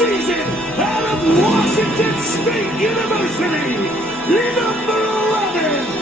season out of Washington State University, number 11,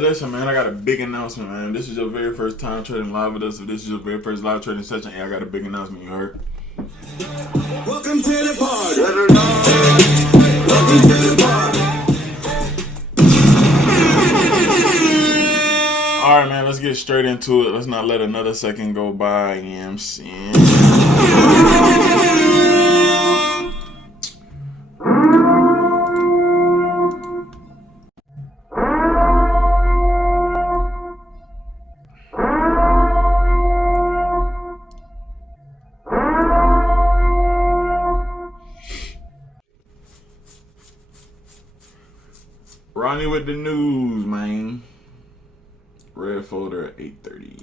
Listen, man, I got a big announcement, man. This is your very first time trading live with us. If this is your very first live trading session, hey, I got a big announcement. You heard? welcome to the party. Welcome to the party. All right, man, let's get straight into it. Let's not let another second go by. You know what I'm saying? Ronnie with the news, man. Red folder at 8:30.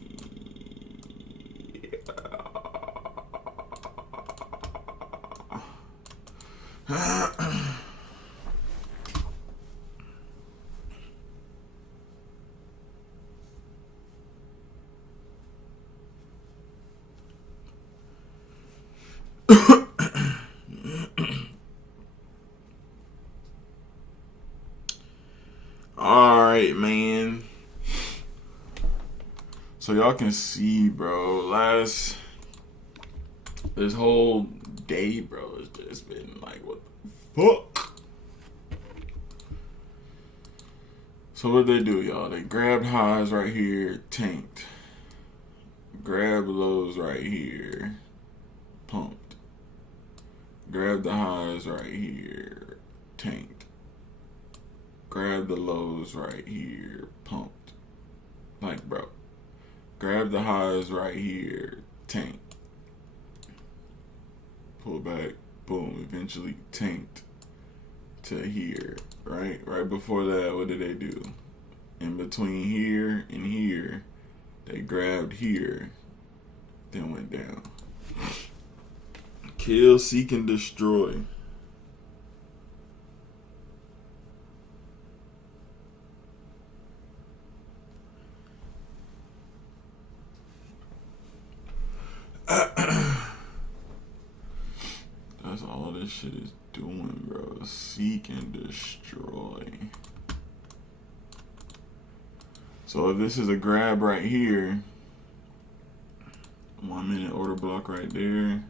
Alright, man. So y'all can see, bro, this whole day, bro, it's just been like, what the fuck? So what they do, y'all? They grabbed highs right here, tanked. Grab lows right here, pumped. Grab the highs right here, tanked. Grab the lows right here, pumped. Like, bro, grab the highs right here, tanked. Pull back, boom, eventually tanked to here, right? Right before that, what did they do? In between here and here, they grabbed here, then went down. Kill, seek, and destroy. That's all this shit is doing, bro. Seek and destroy. So if this is a grab right here, 1 minute order block right there.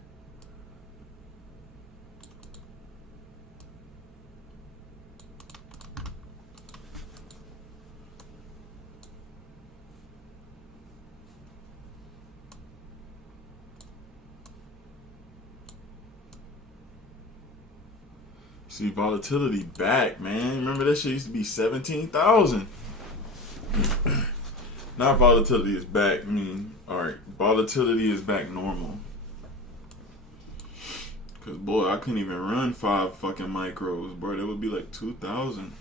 See, volatility back, man. Remember that shit used to be 17,000. Now volatility is back. I mean, alright, volatility is back normal. Cause boy, I couldn't even run 5 fucking micros, bro. That would be like 2,000.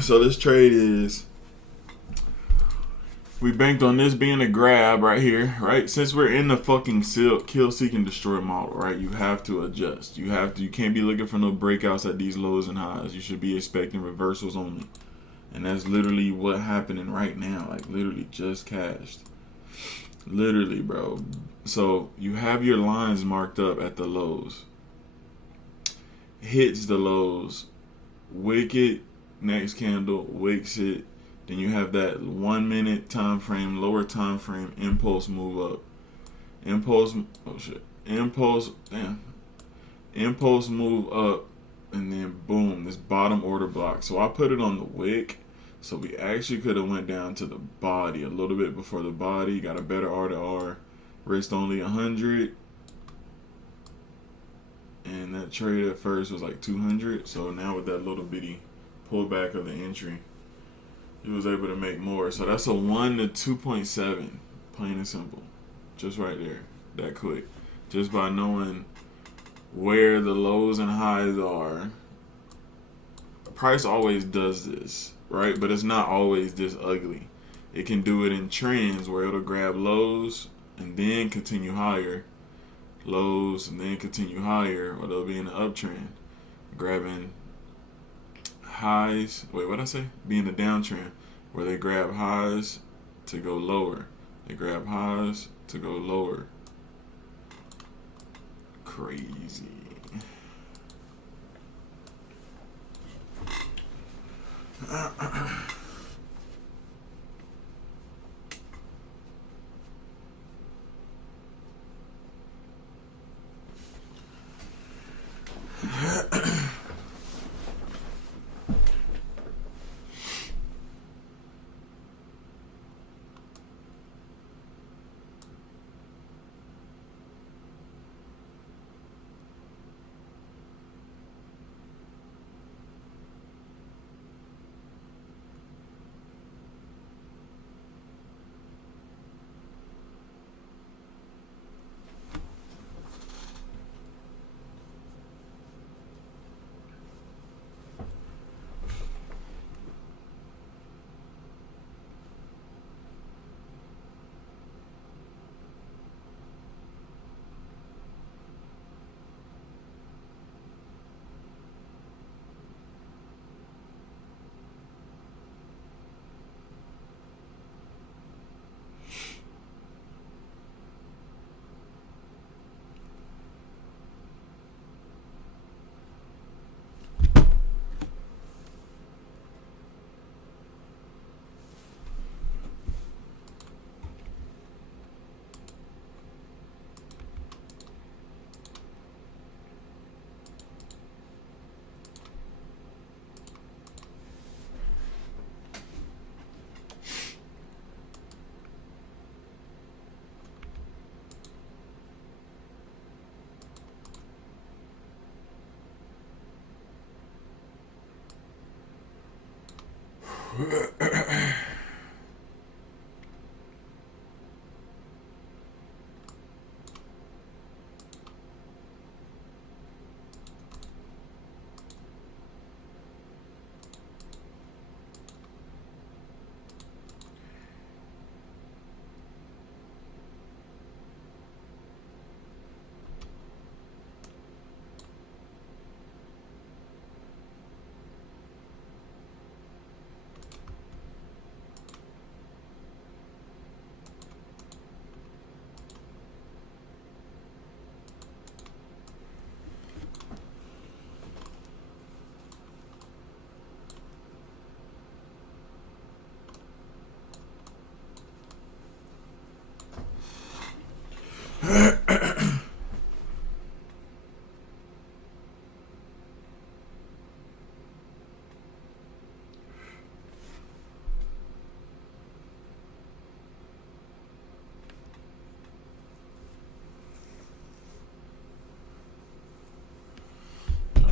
So this trade is, we banked on this being a grab right here, right? Since we're in the fucking kill, seek, and destroy model, right? You have to adjust. You can't be looking for no breakouts at these lows and highs. You should be expecting reversals only. And that's literally what happening right now. Like literally just cashed. Literally, bro. So you have your lines marked up at the lows. Hits the lows. Wick it. Next candle. Wicks it. Then you have that 1 minute time frame, lower time frame, impulse move up. Impulse, oh shit. Impulse, damn. Impulse move up. And then boom, this bottom order block. So I put it on the wick. So we actually could have went down to the body a little bit before the body. Got a better R to R. Risked only 100. And that trade at first was like 200. So now with that little bitty pullback of the entry, he was able to make more. So that's a 1 to 2.7. Plain and simple. Just right there. That quick. Just by knowing where the lows and highs are. Price always does this, right? But it's not always this ugly. It can do it in trends where it'll grab lows and then continue higher. Lows and then continue higher, or they'll be in an uptrend. Grabbing highs. Wait, what'd I say? Be in a downtrend where they grab highs to go lower. They grab highs to go lower. Crazy.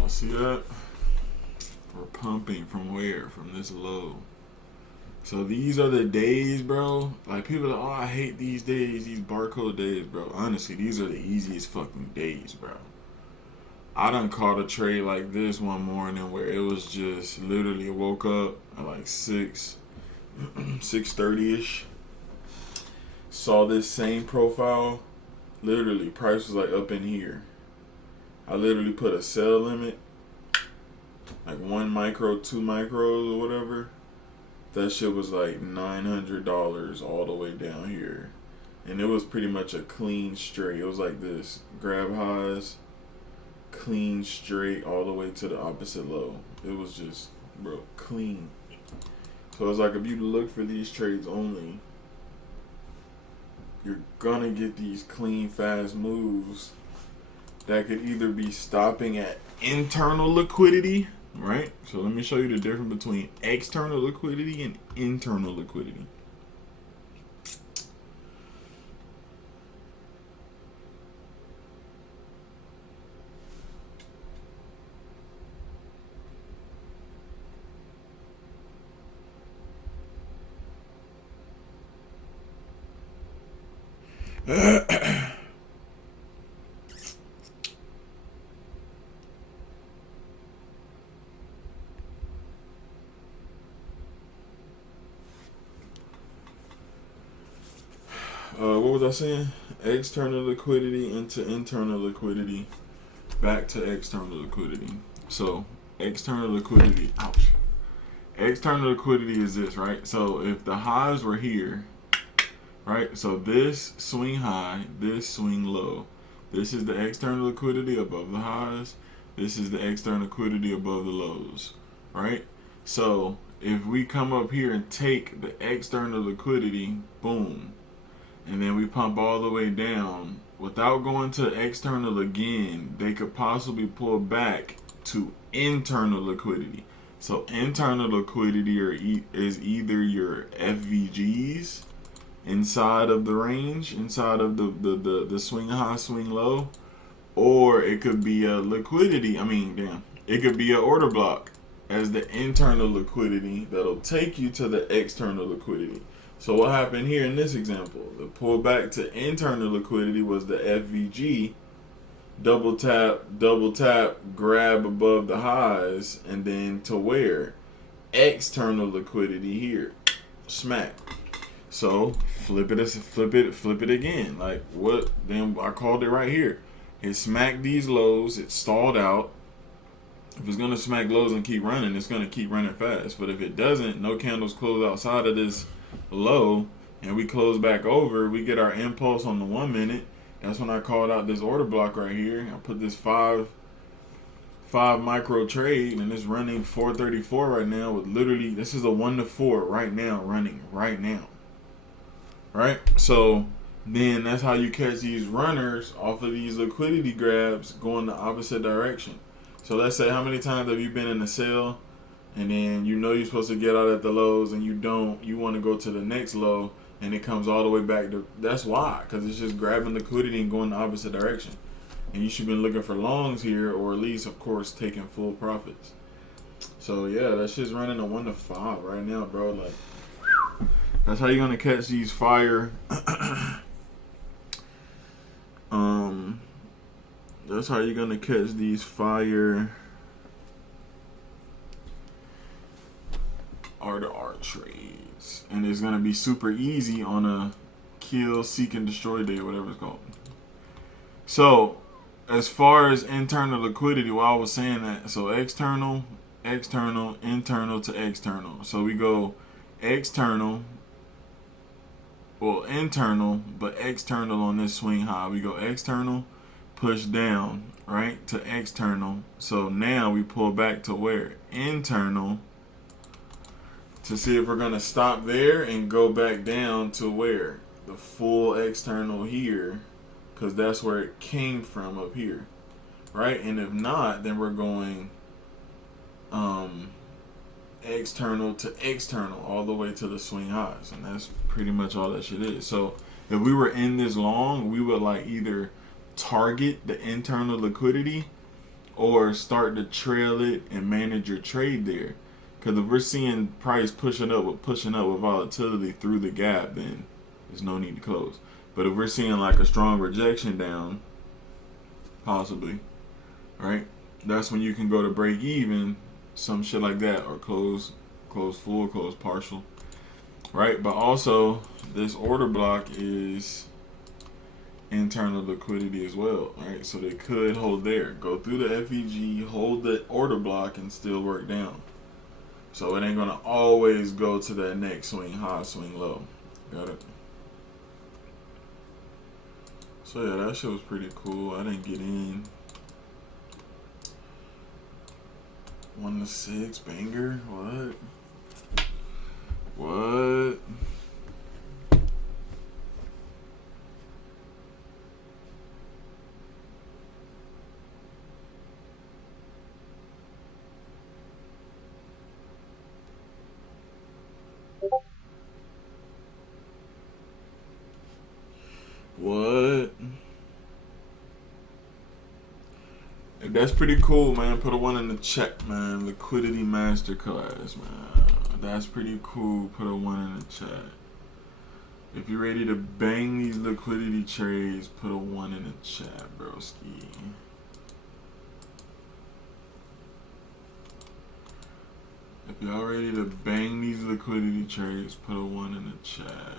See that? We're pumping from where? From this low. So these are the days, bro. Like people are like, oh, I hate these days, these barcode days, bro. Honestly, these are the easiest fucking days, bro. I done caught a trade like this one morning where it was just literally woke up at like 6:30ish. Saw this same profile. Literally, price was like up in here. I literally put a sell limit, like 1 micro, 2 micros or whatever. That shit was like $900 all the way down here. And it was pretty much a clean straight. It was like this. Grab highs, clean straight all the way to the opposite low. It was just, bro, clean. So it's like if you look for these trades only, you're gonna get these clean, fast moves that could either be stopping at internal liquidity, right? So let me show you the difference between external liquidity and internal liquidity. What was I saying? External liquidity into internal liquidity, back to external liquidity. So external liquidity, ouch. External liquidity is this, right? So if the highs were here, right? So this swing high, this swing low. This is the external liquidity above the highs. This is the external liquidity above the lows, right? So if we come up here and take the external liquidity, boom, and then we pump all the way down, without going to external again, they could possibly pull back to internal liquidity. So internal liquidity is either your FVGs inside of the range, inside of the swing high, swing low, or it could be a liquidity. It could be an order block as the internal liquidity that'll take you to the external liquidity. So what happened here in this example? The pullback to internal liquidity was the FVG, double tap, grab above the highs, and then to where? External liquidity here, smack. So flip it again. Like what? Then I called it right here. It smacked these lows. It stalled out. If it's gonna smack lows and keep running, it's gonna keep running fast. But if it doesn't, no candles close outside of this low, and we close back over, we get our impulse on the 1 minute. That's when I called out this order block right here. I put this 5 micro trade, and it's running 434 right now with literally, this is a 1 to 4 right now, running right now. Right? So then that's how you catch these runners off of these liquidity grabs going the opposite direction. So let's say, how many times have you been in a sale and then you know you're supposed to get out at the lows and you don't, you want to go to the next low and it comes all the way back to, that's why, because it's just grabbing liquidity and going the opposite direction. And you should have been looking for longs here, or at least, of course, taking full profits. So yeah, that shit's running a 1 to 5 right now, bro. Like, that's how you're gonna catch these fire. That's how you're gonna catch these fire R trades, and it's gonna be super easy on a kill, seek, and destroy day, whatever it's called. So, as far as internal liquidity, while I was saying that, so external, internal to external. So we go external, well, internal, but external on this swing high. We go external, push down, right, to external. So now we pull back to where? Internal, to see if we're going to stop there and go back down to where? The full external here, because that's where it came from up here, right? And if not, then we're going external to external all the way to the swing highs, and that's pretty much all that shit is. So if we were in this long, we would like either target the internal liquidity or start to trail it and manage your trade there. Because if we're seeing price pushing up with volatility through the gap, then there's no need to close. But if we're seeing like a strong rejection down, possibly, right? That's when you can go to break even, some shit like that, or close full, close partial, right? But also, this order block is internal liquidity as well, right? So they could hold there, go through the FEG, hold the order block, and still work down. So it ain't gonna always go to that next swing high, swing low. Got it? So yeah, that shit was pretty cool. I didn't get in. 1 to 6 banger. What? What? What? If that's pretty cool, man, put a 1 in the chat, man. Liquidity Masterclass, man. That's pretty cool. Put a 1 in the chat. If you're ready to bang these liquidity trades, put a 1 in the chat, broski. If y'all ready to bang these liquidity trades, put a 1 in the chat.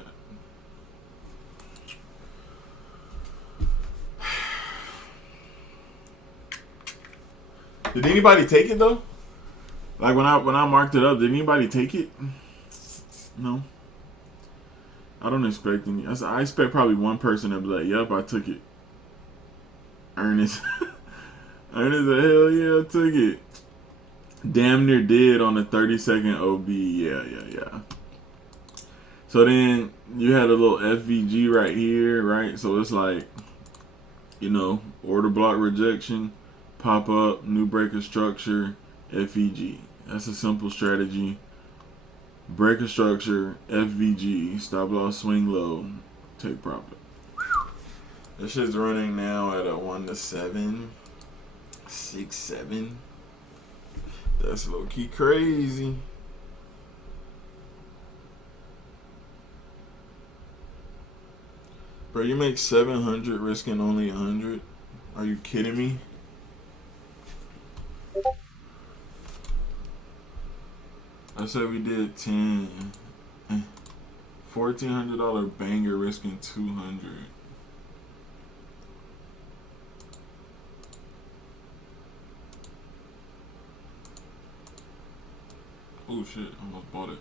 Did anybody take it though? Like when I marked it up, did anybody take it? No. I don't expect any. I expect probably one person to be like, "Yep, I took it." Ernest, Ernest, hell yeah, I took it. Damn near did on the 30-second OB. Yeah. So then you had a little FVG right here, right? So it's like, you know, order block rejection, pop up, new breaker structure, FVG. That's a simple strategy. Breaker structure, FVG, stop loss, swing low, take profit. This shit's running now at a 1 to 7, 6, 7. That's low key crazy. Bro, you make 700 risking only 100? Are you kidding me? I said we did 10. $1,400 banger risking 200. Oh shit, I almost bought it.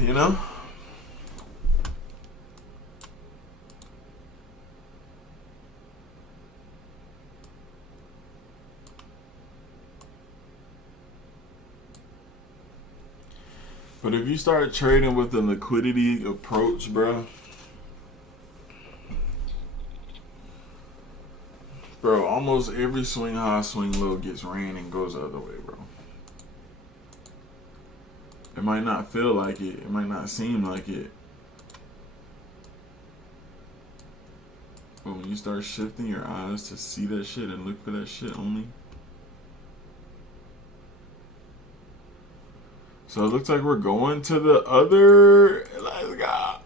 You know? But if you start trading with the liquidity approach, bro, almost every swing high, swing low gets ran and goes the other way, bro. It might not feel like it. It might not seem like it. But when you start shifting your eyes to see that shit and look for that shit only. So it looks like we're going to the other. Let's go.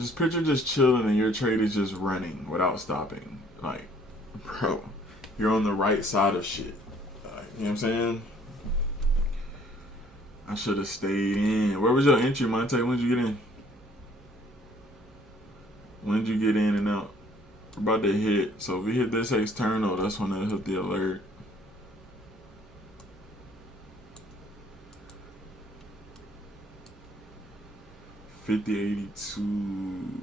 Just picture just chilling and your trade is just running without stopping. Like, bro, you're on the right side of shit. Like, you know what I'm saying? I should have stayed in. Where was your entry, Monte? When did you get in? When did you get in and out? We're about to hit. So if we hit this external, that's when it'll hit the alert. $50.82.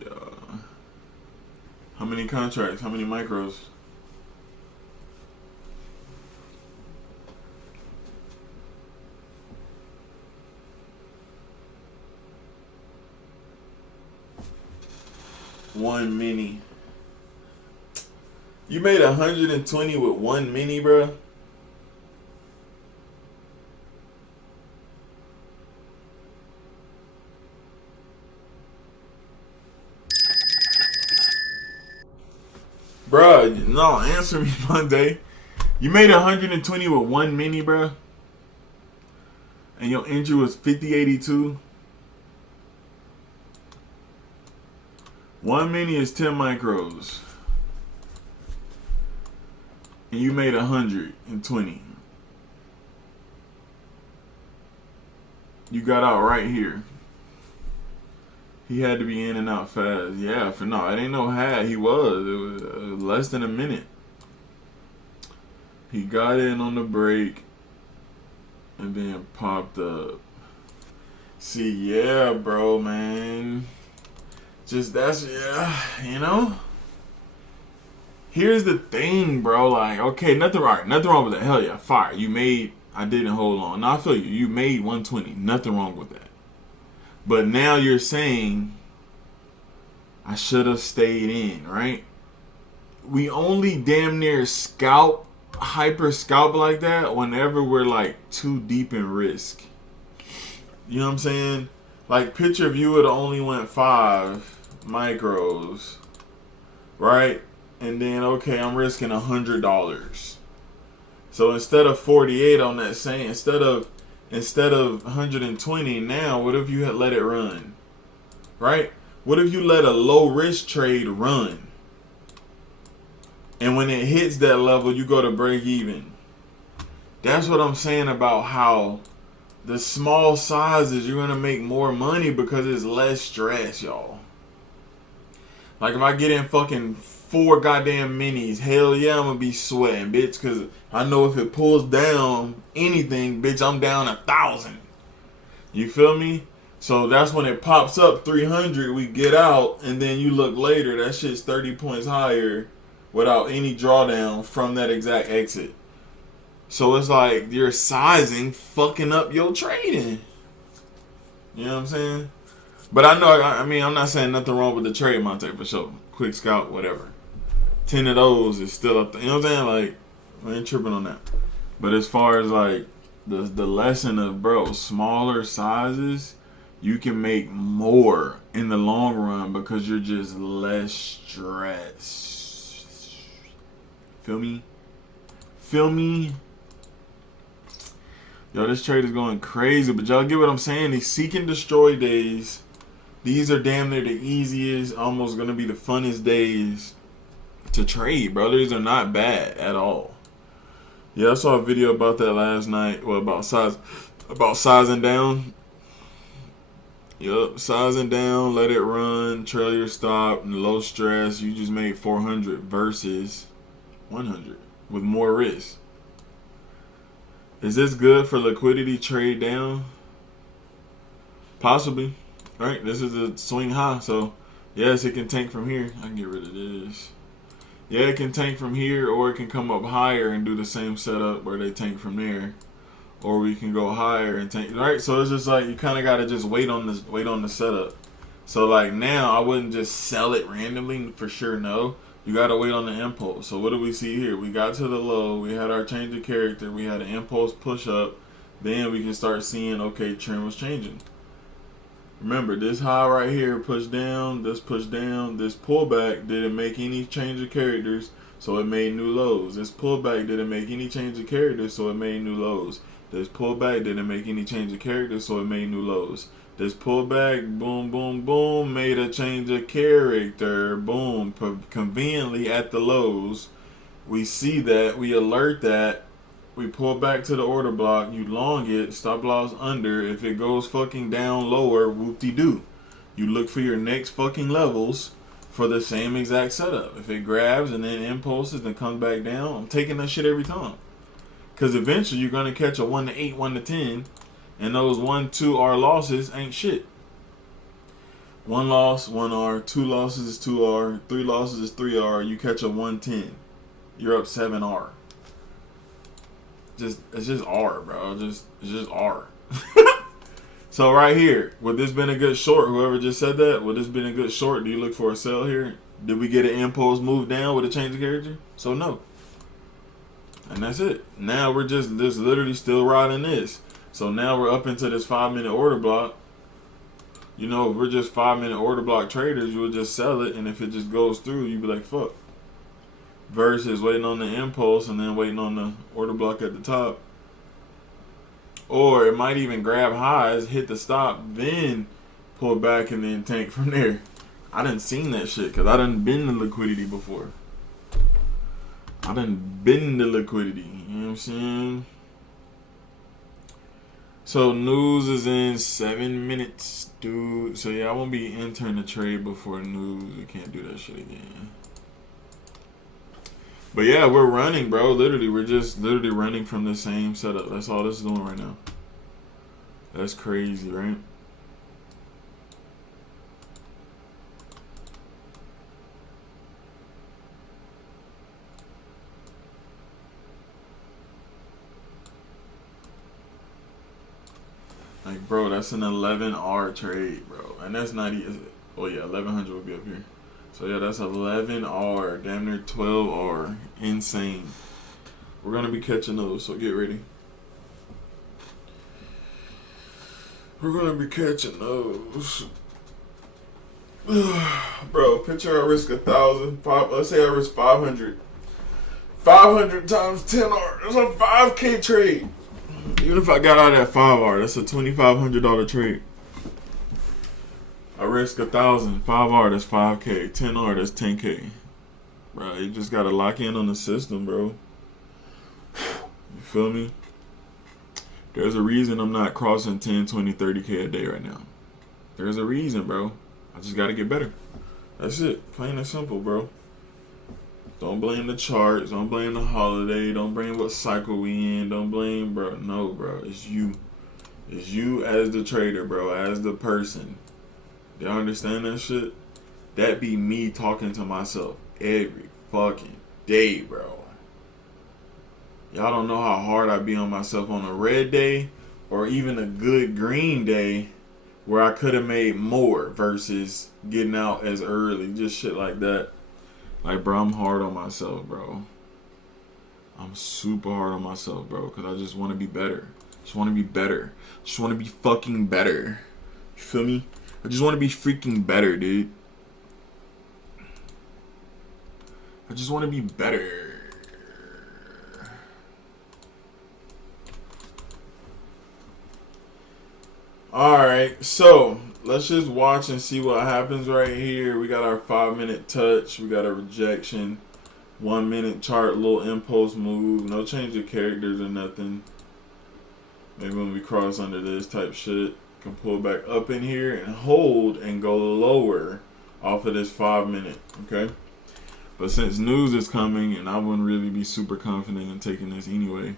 Yeah. How many contracts? How many micros? One mini. You made 120 with one mini, bro. Bruh, no, answer me Monday. You made 120 with one mini, bruh. And your entry was 50.82. One mini is 10 micros. And you made 120. You got out right here. He had to be in and out fast. Yeah, for no, it ain't no hat. He was. It was less than a minute. He got in on the break and then popped up. See, yeah, bro, man. Just that's, yeah, you know? Here's the thing, bro. Like, okay, nothing wrong with that. Hell yeah, fire. You made, I didn't hold on. No, I feel you. You made 120. Nothing wrong with that. But now you're saying I should have stayed in, right? We only damn near scalp, hyper scalp like that whenever we're like too deep in risk. You know what I'm saying? Like, picture if you would have only went 5 micros, right? And then, okay, I'm risking $100. So instead of 48 on that same, instead of 120 now, what if you had let it run? Right? What if you let a low risk trade run? And when it hits that level, you go to break even. That's what I'm saying about how the small sizes, you're going to make more money because it's less stress, y'all. Like if I get in fucking 4 goddamn minis, hell yeah, I'm going to be sweating, bitch, because I know if it pulls down anything, bitch, I'm down 1,000. You feel me? So that's when it pops up 300, we get out, and then you look later, that shit's 30 points higher without any drawdown from that exact exit. So it's like your sizing fucking up your trading. You know what I'm saying? But I know, I mean, I'm not saying nothing wrong with the trade, Monte, for sure. Quick scout, whatever. 10 of those is still up there. You know what I'm saying? Like, I ain't tripping on that. But as far as like the lesson of, bro, smaller sizes, you can make more in the long run because you're just less stressed. Feel me? Feel me? Yo, this trade is going crazy, but y'all get what I'm saying? These seek and destroy days, these are damn near the easiest, almost going to be the funnest days to trade, bro. These are not bad at all. Yeah, I saw a video about that last night. Well, about sizing down. Yup, sizing down, let it run, trail your stop, and low stress. You just made 400 versus 100 with more risk. Is this good for liquidity trade down? Possibly. Right? This is a swing high, so yes, it can tank from here. I can get rid of this. Yeah, it can tank from here, or it can come up higher and do the same setup where they tank from there. Or we can go higher and tank. Right? So it's just like you kind of gotta just wait on the setup. So like now, I wouldn't just sell it randomly for sure. No. You got to wait on the impulse. So what do we see here? We got to the low. We had our change of character. We had an impulse push up. Then we can start seeing, okay, trend was changing. Remember, this high right here pushed down. This pushed down. This pullback didn't make any change of characters, so it made new lows. This pullback didn't make any change of characters, so it made new lows. This pullback didn't make any change of characters, so it made new lows. This pullback, boom, boom, boom, made a change of character, boom, conveniently at the lows. We see that, we alert that, we pull back to the order block, you long it, stop loss under. If it goes fucking down lower, whoop-de-doo. You look for your next fucking levels for the same exact setup. If it grabs and then impulses and comes back down, I'm taking that shit every time. Because eventually you're going to catch a 1 to 8, 1 to 10. And those 1, 2 R losses ain't shit. 1 loss, 1 R. 2 losses is 2 R. 3 losses is 3 R. You catch a 110. You're up 7 R. It's just R, bro. It's just R. So right here, would this been a good short? Whoever just said that, would this been a good short? Do you look for a sell here? Did we get an impulse move down with a change of character? So no. And that's it. Now we're just literally still riding this. So now we're up into this 5-minute order block. You know, if we're just 5-minute order block traders, you would just sell it, and if it just goes through, you'd be like, fuck. Versus waiting on the impulse and then waiting on the order block at the top. Or it might even grab highs, hit the stop, then pull back and then tank from there. I done seen that shit because I done been to liquidity before. I done been to liquidity. You know what I'm saying? So news is in 7 minutes, dude. So yeah, I won't be entering the trade before news. We can't do that shit again. But yeah, we're running, bro. Literally, we're just literally running from the same setup. That's all this is doing right now. That's crazy, right? Like, bro, that's an 11R trade, bro. And that's not even, oh yeah, 1100 will be up here. So yeah, that's 11R, damn near 12R. Insane. We're gonna be catching those, so get ready. We're gonna be catching those. Bro, picture I risk 1,000. Let's say I risk 500. 500 times 10R. That's a 5K trade. Even if I got out at 5R, that's a $2,500 trade. I risk 1,000. 5R, that's 5K. 10R, that's 10K. Bro, you just gotta lock in on the system, bro. You feel me? There's a reason I'm not crossing 10, 20, 30K a day right now. There's a reason, bro. I just gotta get better. That's it. Plain and simple, bro. Don't blame the charts. Don't blame the holiday. Don't blame what cycle we in. Don't blame, bro. No, bro. It's you. It's you as the trader, bro. As the person. Y'all understand that shit? That be me talking to myself every fucking day, bro. Y'all don't know how hard I be on myself on a red day or even a good green day where I could have made more versus getting out as early. Just shit like that. Like, bro, I'm hard on myself, bro. I'm super hard on myself, bro, because I just want to be better. Just want to be better. Just want to be fucking better. You feel me? I just want to be freaking better, dude. I just want to be better. Alright, so let's just watch and see what happens right here. We got our 5-minute touch. We got a rejection. 1 minute chart, little impulse move. No change of characters or nothing. Maybe when we cross under this type shit, can pull back up in here and hold and go lower off of this 5 minute. Okay? But since news is coming, and I wouldn't really be super confident in taking this anyway.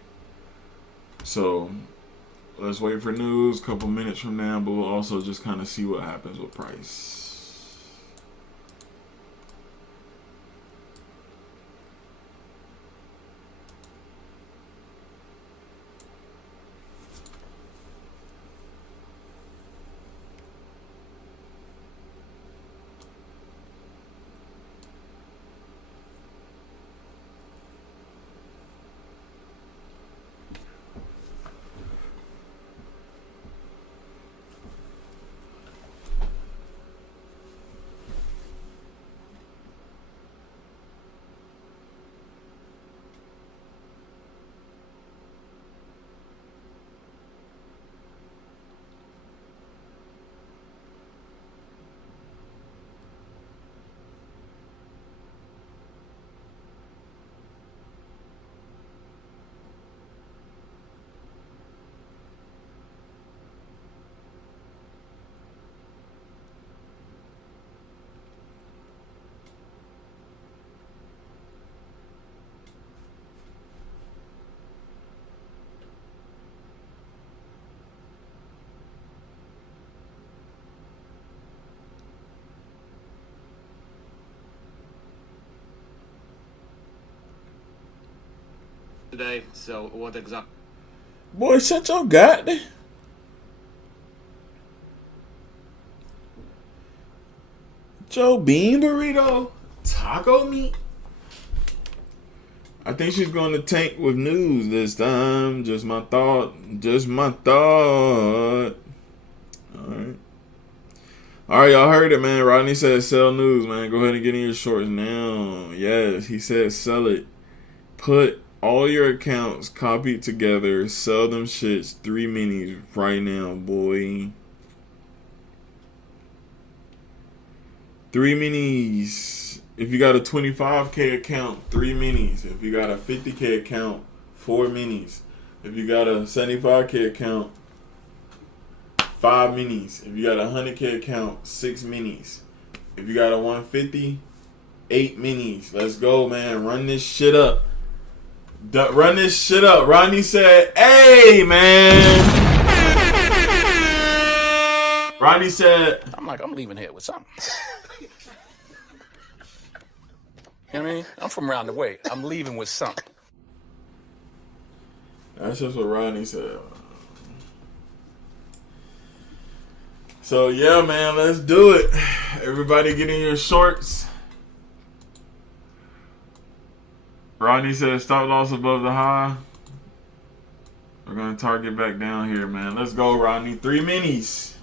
So let's wait for news a couple minutes from now, but we'll also just kind of see what happens with price. today. So what exactly? Boy, shut your goddamn. Joe Bean burrito, taco meat. I think she's going to tank with news this time. Just my thought. Just my thought. Alright. Alright, y'all heard it, man. Rodney said sell news, man. Go ahead and get in your shorts now. Yes, he said sell it. Put all your accounts copied together. Sell them shits. 3 minis right now, boy. 3 minis. If you got a 25K account, 3 minis. If you got a 50K account, 4 minis. If you got a 75K account, 5 minis. If you got a 100K account, 6 minis. If you got a 150, 8 minis. Let's go, man. Run this shit up. Run this shit up. Rodney said, hey, man. Rodney said, I'm leaving here with something. You know what I mean? I'm from around the way. I'm leaving with something. That's just what Rodney said. So, yeah, man, let's do it. Everybody get in your shorts. Rodney said stop loss above the high. We're going to target back down here, man. Let's go, Rodney. 3 minis.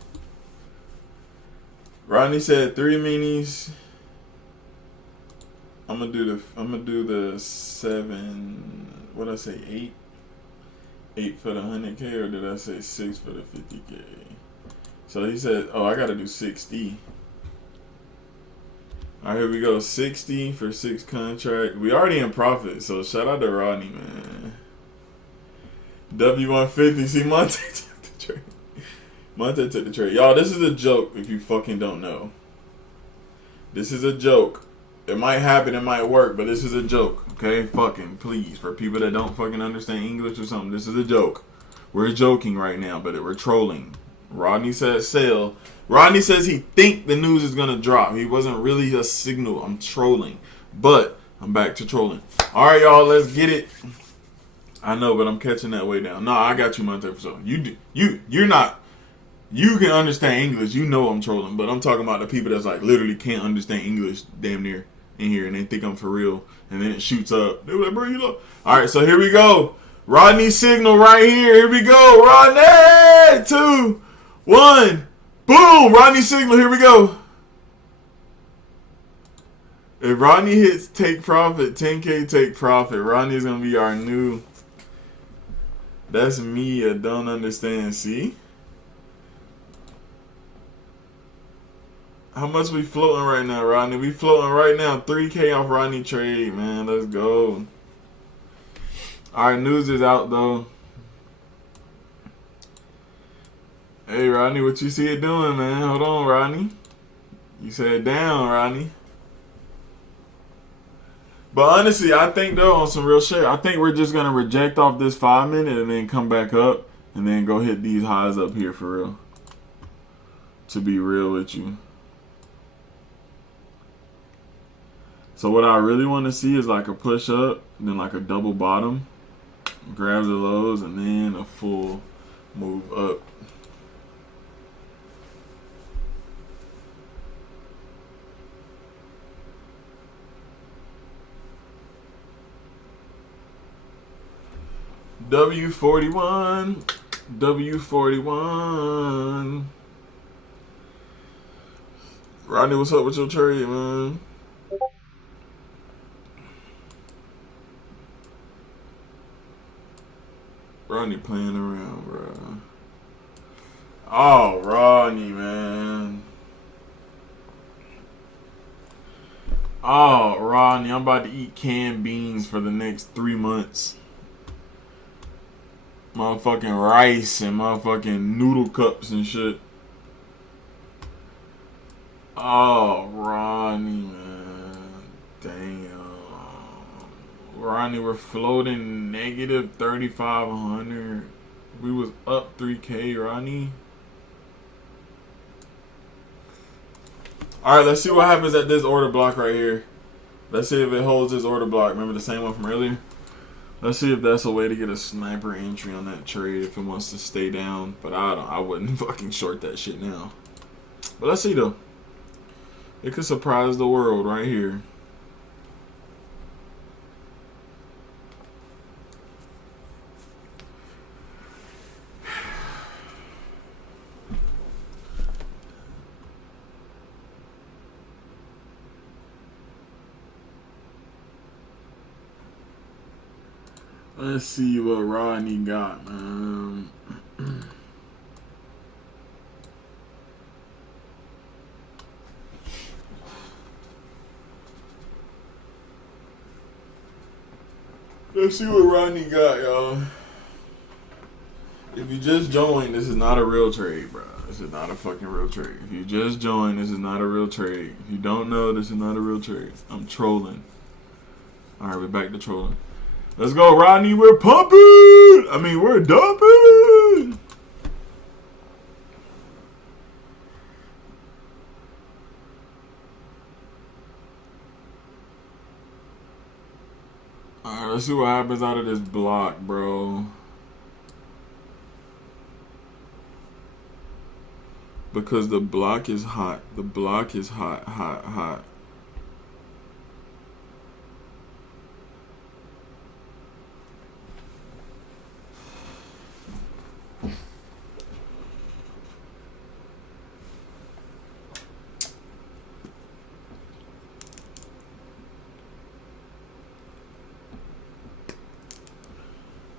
Rodney said 3 minis. I'm gonna do the 7. What did I say? 8. 8 for the 100K, or did I say 6 for the 50K? So he said, oh, I gotta do 60. All right, here we go. 60 for 6 contract. We already in profit, so shout out to Rodney, man. W150. See, Monte took the trade. Monte took the trade. Y'all, this is a joke if you fucking don't know. This is a joke. It might happen, it might work, but this is a joke, okay? Fucking, please. For people that don't fucking understand English or something, this is a joke. We're joking right now, but we're trolling. Rodney says sell. Rodney says he think the news is going to drop. He wasn't really a signal. I'm trolling. But I'm back to trolling. All right, y'all, let's get it. I know, but I'm catching that way down. No, I got you, Monte, for sure. You're not. You can understand English. You know I'm trolling. But I'm talking about the people that's like literally can't understand English damn near in here. And they think I'm for real. And then it shoots up. They were like, bro, you look. All right, so here we go. Rodney signal right here. Here we go. Rodney. 2, 1. Boom. Rodney signal. Here we go. If Rodney hits take profit, 10K take profit, Rodney's going to be our new. That's me. I don't understand. See? How much we floating right now, Rodney? We floating right now 3K off Rodney trade, man. Let's go. All right, news is out, though. Hey, Rodney, what you see it doing, man? Hold on, Rodney. You said down, Rodney. But honestly, I think, though, on some real shit, I think we're just going to reject off this 5 minute and then come back up and then go hit these highs up here for real. To be real with you. So what I really want to see is like a push up, then like a double bottom, grab the lows, and then a full move up. W41, W41. Rodney, what's up with your trade, man? Rodney playing around, bro. Oh, Rodney, man. Oh, Rodney, I'm about to eat canned beans for the next 3 months. Motherfucking rice and motherfucking noodle cups and shit. Oh, Rodney, man. Damn. Rodney, we're floating negative 3,500. We was up 3K, Rodney. Alright, let's see what happens at this order block right here. Let's see if it holds this order block. Remember the same one from earlier? Let's see if that's a way to get a sniper entry on that trade if it wants to stay down. But I wouldn't fucking short that shit now. But let's see though. It could surprise the world right here. Let's see what Rodney got, man. Let's see what Rodney got, y'all. If you just joined, this is not a real trade, bro. This is not a fucking real trade. If you just joined, this is not a real trade. If you don't know, this is not a real trade. I'm trolling. Alright, we're back to trolling. Let's go, Rodney. We're pumping. I mean, we're dumping. Alright, let's see what happens out of this block, bro. Because the block is hot. The block is hot, hot, hot.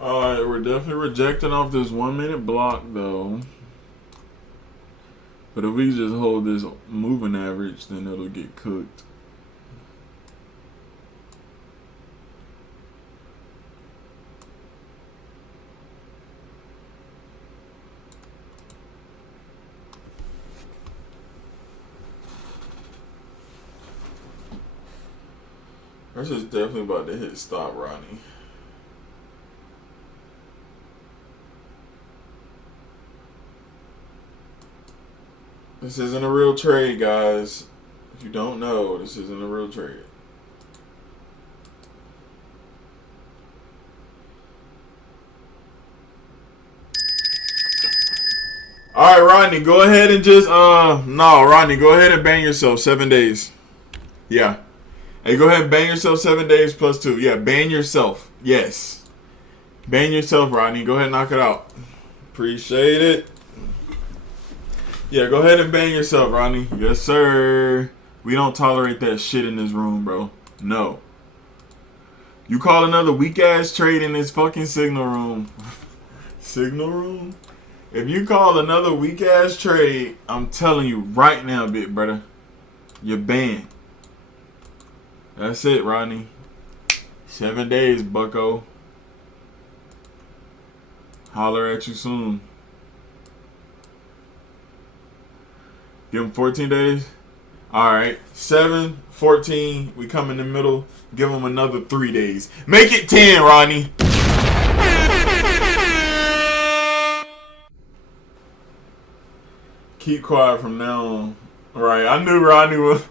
Alright, we're definitely rejecting off this 1 minute block though. But if we just hold this moving average, then it'll get cooked. This is definitely about to hit stop, Ronnie. This isn't a real trade, guys. If you don't know, this isn't a real trade. Alright, Rodney, go ahead and just, no, Rodney, go ahead and bang yourself 7 days. Yeah. Hey, go ahead and bang yourself 7 days plus 2. Yeah, ban yourself. Yes. Ban yourself, Rodney. Go ahead and knock it out. Appreciate it. Yeah, go ahead and bang yourself, Rodney. Yes, sir. We don't tolerate that shit in this room, bro. No. You call another weak-ass trade in this fucking signal room. Signal room? If you call another weak-ass trade, I'm telling you right now, big brother, you're banned. That's it, Rodney. 7 days, bucko. Holler at you soon. Give him 14 days. Alright. 7, 14. We come in the middle. Give him another 3 days. Make it 10, Rodney. Keep quiet from now on. Alright. I knew Rodney was...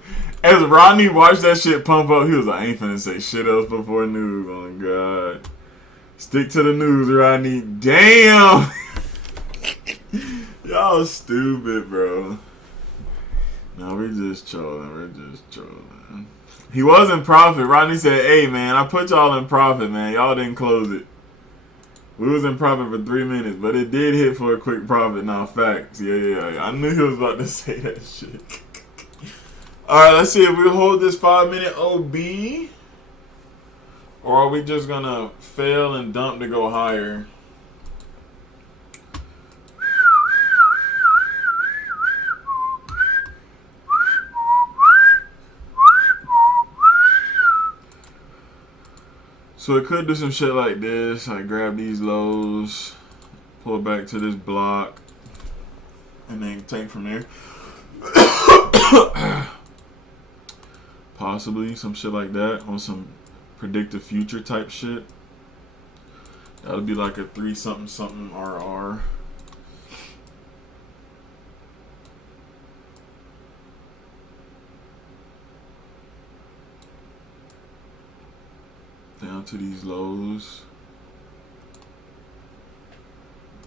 As Rodney watched that shit pump up, he was like, I ain't finna say shit else before news. Oh, my God. Stick to the news, Rodney. Damn. Y'all stupid, bro. No, we're just trolling. We're just trolling. He was in profit. Rodney said, hey, man, I put y'all in profit, man. Y'all didn't close it. We was in profit for 3 minutes, but it did hit for a quick profit. Now, facts. Yeah. I knew he was about to say that shit. All right, let's see if we hold this 5 minute OB. Or are we just going to fail and dump to go higher? So it could do some shit like this. I grab these lows, pull back to this block, and then take from there. Possibly some shit like that on some predictive future type shit. That would be like a 3 something something RR. Down to these lows.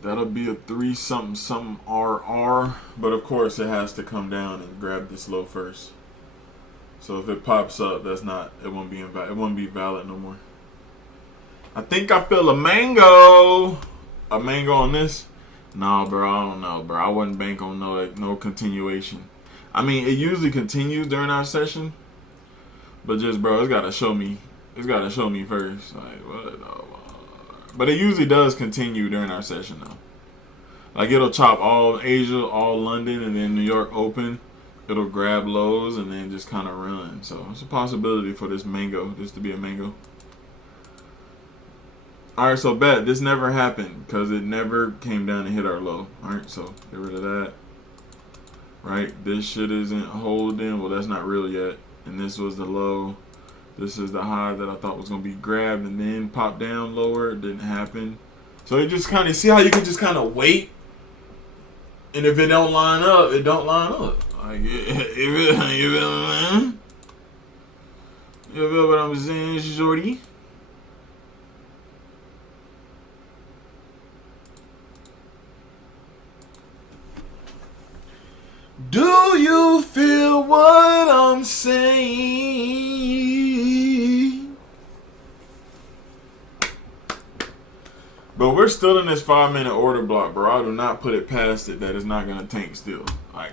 That'll be a 3 something something RR, but of course it has to come down and grab this low first. So if it pops up, that's not. It won't be invalid. It won't be valid no more. I think I feel a mango. A mango on this? Nah, bro. I don't know, bro. I wouldn't bank on no continuation. I mean, it usually continues during our session, but just, bro, it's gotta show me. It's gotta show me first. Like what? But it usually does continue during our session though. Like it'll chop all Asia, all London, and then New York open. It'll grab lows and then just kind of run. So it's a possibility for this to be a mango. Alright, so bet this never happened because it never came down and hit our low. Alright, so get rid of that. Right, this shit isn't holding. Well, that's not real yet. And this was the low. This is the high that I thought was going to be grabbed and then pop down lower. It didn't happen. So you just kind of see how you can just kind of wait. And if it don't line up, it don't line up. Like, you feel what I'm saying, shorty? Do you feel what I'm saying? But we're still in this 5-minute order block, bro. I do not put it past it that it's not gonna tank still. Like,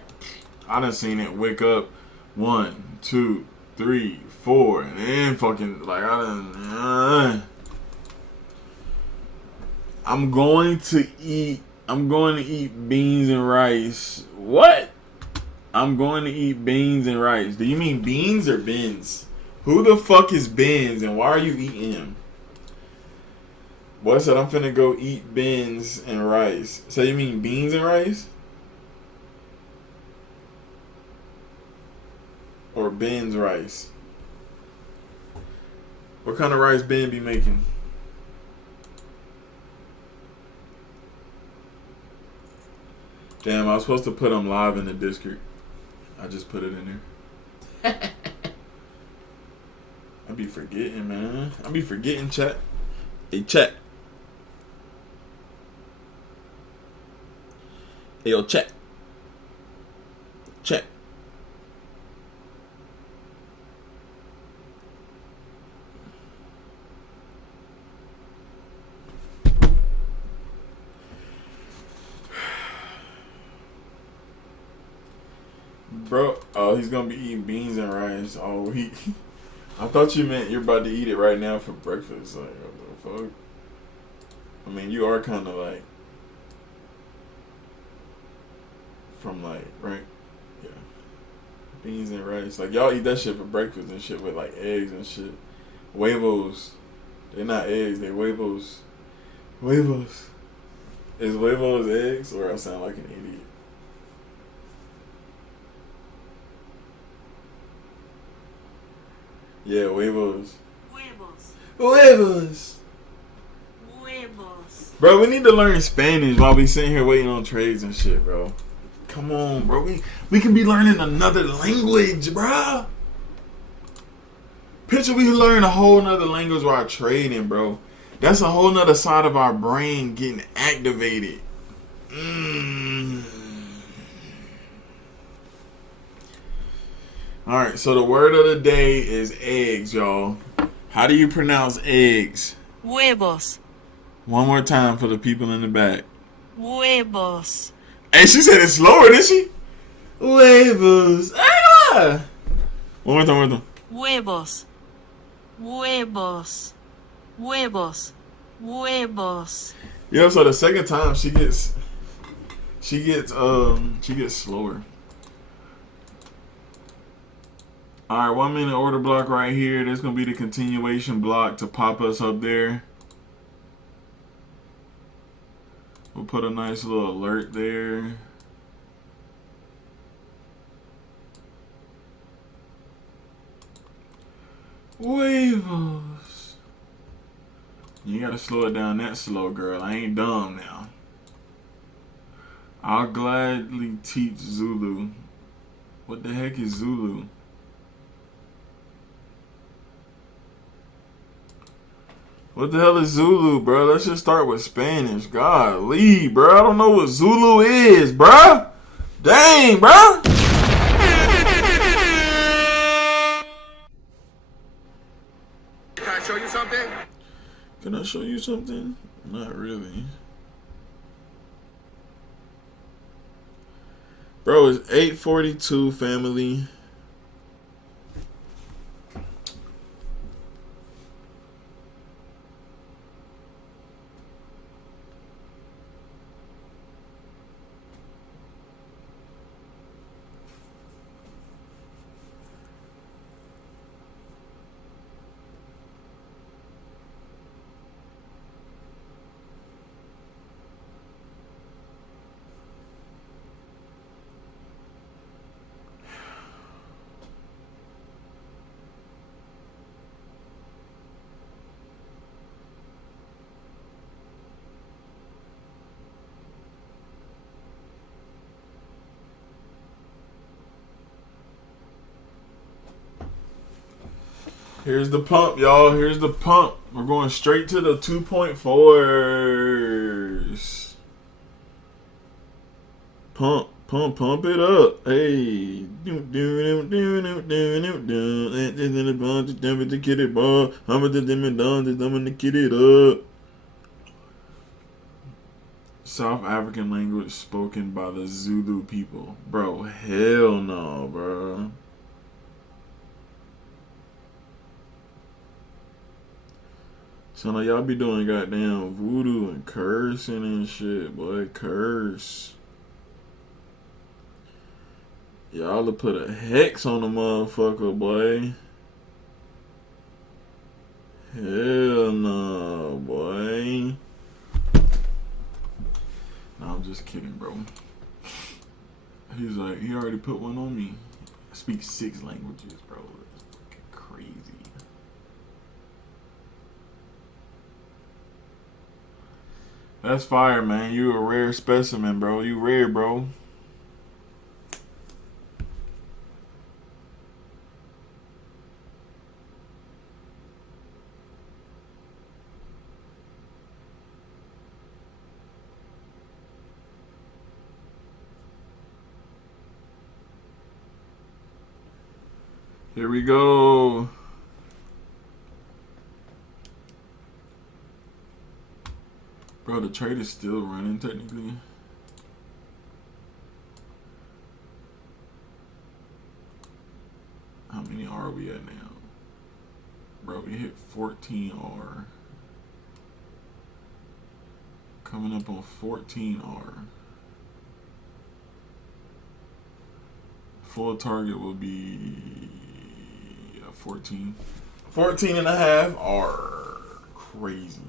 I done seen it wake up 1, 2, 3, 4, and then fucking like I'm going to eat beans and rice. What? I'm going to eat beans and rice. Do you mean beans or bins? Who the fuck is Benz and why are you eating him? Boy said I'm finna go eat beans and rice. So you mean beans and rice? Or Ben's rice? What kind of rice Ben be making? Damn, I was supposed to put them live in the Discord. I just put it in there. I be forgetting, man. I be forgetting, chat. Hey, chat. Hey, yo, chat. Chat. Bro, oh, he's gonna be eating beans and rice all week. I thought you meant you're about to eat it right now for breakfast. Like, what the fuck? I mean, you are kind of like from like, right? Yeah. Beans and rice. Like, y'all eat that shit for breakfast and shit with like eggs and shit. Huevos. They're not eggs, they're huevos. Huevos. Is huevos eggs or I sound like an idiot? Yeah, huevos. Huevos. Huevos. Huevos. Bro, we need to learn Spanish while we sitting here waiting on trades and shit, bro. Come on, bro. We can be learning another language, bro. Picture we learn a whole nother language while trading, bro. That's a whole nother side of our brain getting activated. Alright, so the word of the day is eggs, y'all. How do you pronounce eggs? Huevos. One more time for the people in the back. Huevos. Hey, she said it slower, didn't she? Huevos. Ah! One more time. Huevos. Huevos. Huevos. Huevos. Yo, so the second time she gets slower. Alright, 1 minute order block right here. There's gonna be the continuation block to pop us up there. We'll put a nice little alert there. Huevos. You gotta slow it down that slow, girl. I ain't dumb now. I'll gladly teach Zulu. What the heck is Zulu? What the hell is Zulu, bro? Let's just start with Spanish. Golly, bro. I don't know what Zulu is, bro. Dang, bro. Can I show you something? Can I show you something? Not really. Bro, it's 8:42, family. Here's the pump, y'all. Here's the pump. We're going straight to the 2.4s. Pump it up. Hey. South African language spoken by the Zulu people. Bro, hell no, bro. So now y'all be doing goddamn voodoo and cursing and shit, boy. Curse. Y'all to put a hex on the motherfucker, boy. Hell no, boy. No, I'm just kidding, bro. He's like, he already put one on me. I speak 6 languages, bro. That's fucking crazy. That's fire, man. You a rare specimen, bro. You rare, bro. Here we go. Bro, the trade is still running technically. How many are we at now? Bro, we hit 14R. Coming up on 14R. Full target will be 14. 14 and a half R. Crazy.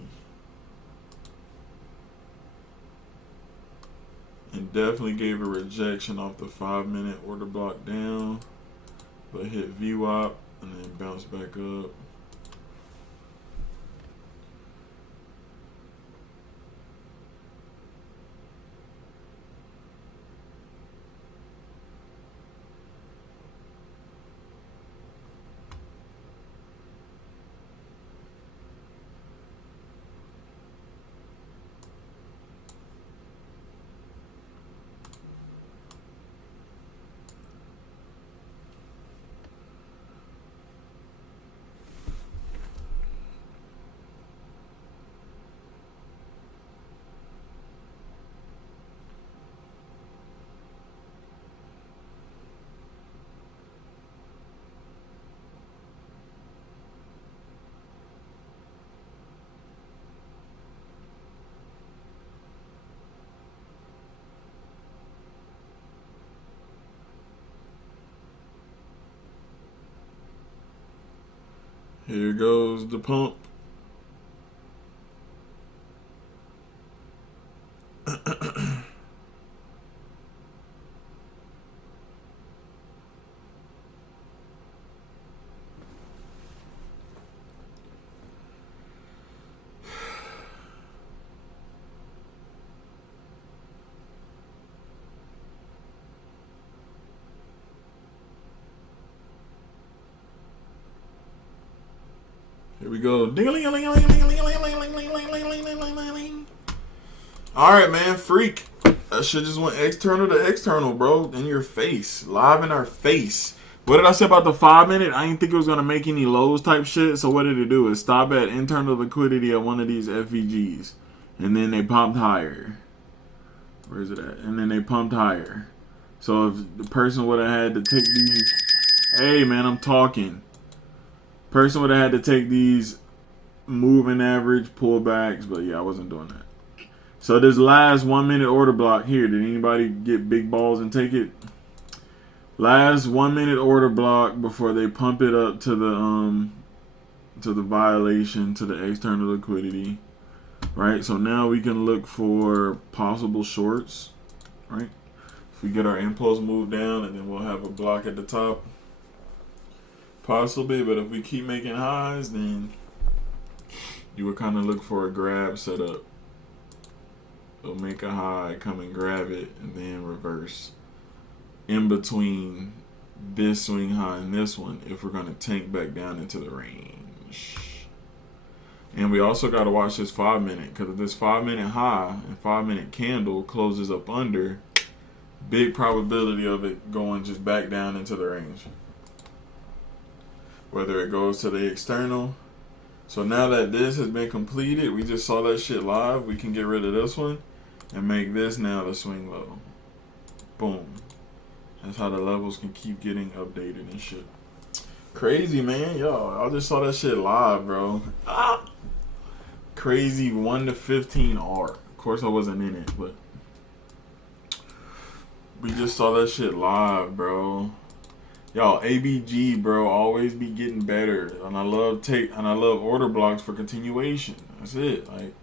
And definitely gave a rejection off the 5-minute order block down, but hit VWAP and then bounced back up. Here goes the pump. Here we go. Alright, man. Freak. That shit just went external to external, bro. In your face. Live in our face. What did I say about the 5 minute? I didn't think it was going to make any lows type shit. So what did it do? It stopped at internal liquidity at one of these FVGs. And then they pumped higher. Where is it at? And then they pumped higher. So if the person would have had to take these... Hey, man, I'm talking. Person would have had to take these moving average pullbacks. But yeah, I wasn't doing that. So this last 1 minute order block here. Did anybody get big balls and take it? Last 1 minute order block before they pump it up to the violation, to the external liquidity. Right? So now we can look for possible shorts. Right? If we get our impulse move down, and then we'll have a block at the top. Possibly, but if we keep making highs, then you would kind of look for a grab setup. So make a high, come and grab it, and then reverse. In between this swing high and this one, if we're going to tank back down into the range. And we also got to watch this 5 minute, because if this 5 minute high and 5 minute candle closes up under, big probability of it going just back down into the range. Whether it goes to the external. So now that this has been completed, we just saw that shit live, we can get rid of this one and make this now the swing low. Boom. That's how the levels can keep getting updated and shit. Crazy, man. Yo, I just saw that shit live, bro. Crazy 1 to 15 R. Of course I wasn't in it, but we just saw that shit live, bro. Y'all, ABG, bro, always be getting better. And I love order blocks for continuation. That's it. Like,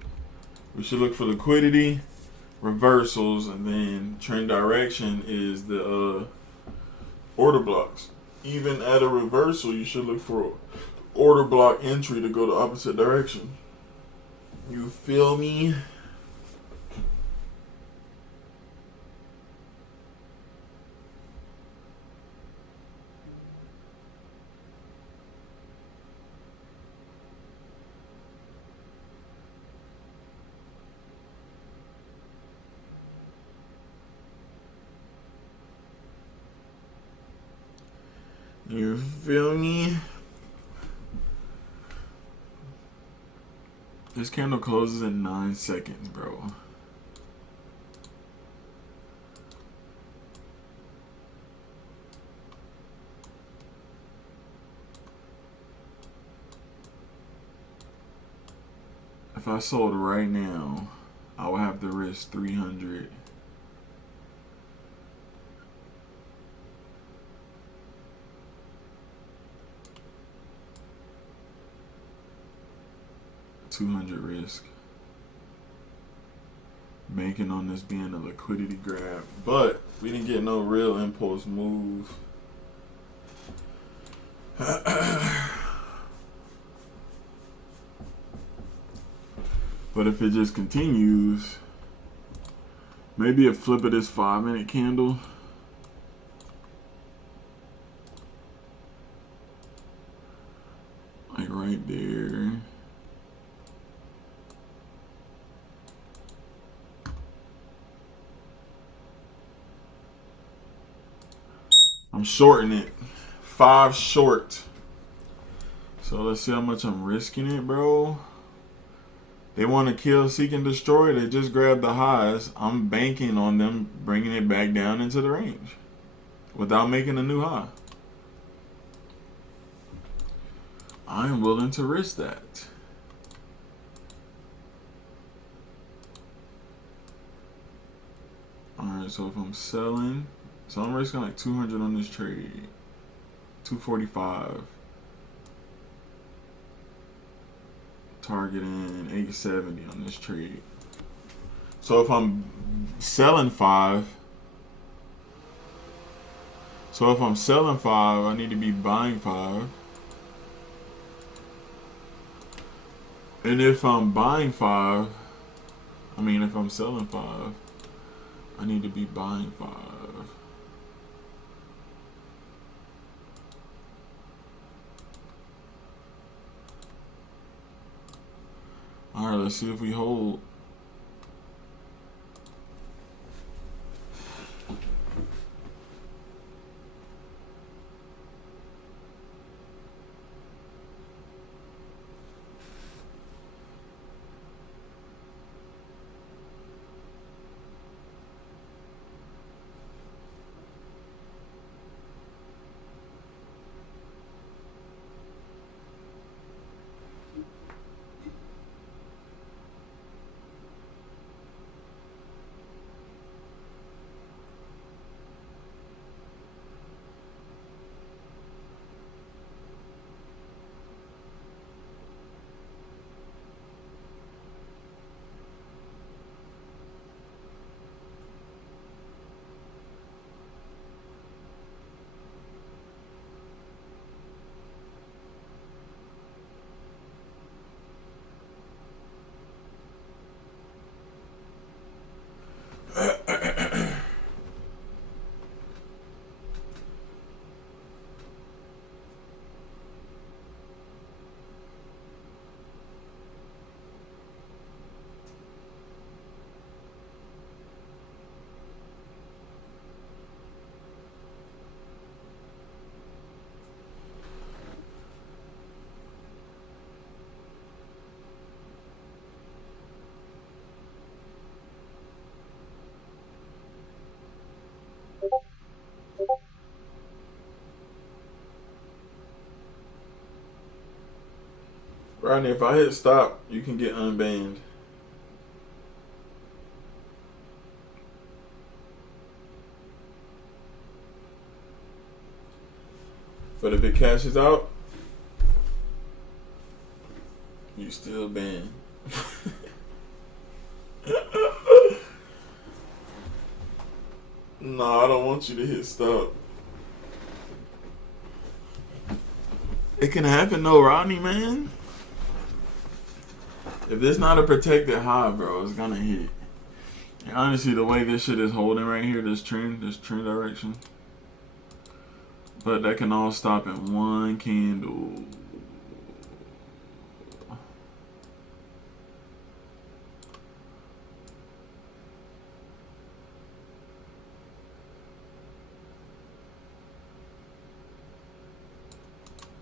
we should look for liquidity, reversals, and then trend direction is the order blocks. Even at a reversal, you should look for order block entry to go the opposite direction. You feel me? You feel me? This candle closes in 9 seconds, bro. If I sold right now, I would have to risk 300. $200 risk. Banking on this being a liquidity grab, but we didn't get no real impulse move. But if it just continues, maybe a flip of this 5 minute candle. Like right there. I'm shorting it. 5 short. So let's see how much I'm risking it, bro. They want to kill, seek, and destroy. They just grabbed the highs. I'm banking on them bringing it back down into the range without making a new high. I'm willing to risk that. Alright, so if I'm selling, so I'm risking like 200 on this trade. 245. Targeting 870 on this trade. So if I'm selling 5, I need to be buying 5. And if I'm buying 5, if I'm selling 5, I need to be buying 5. All right, let's see if we hold. Rodney, if I hit stop, you can get unbanned. But if it cashes out, you still banned. No, I don't want you to hit stop. It can happen though, Rodney, man. If it's not a protected high, bro, it's gonna hit. And honestly, the way this shit is holding right here, this trend direction. But that can all stop in one candle.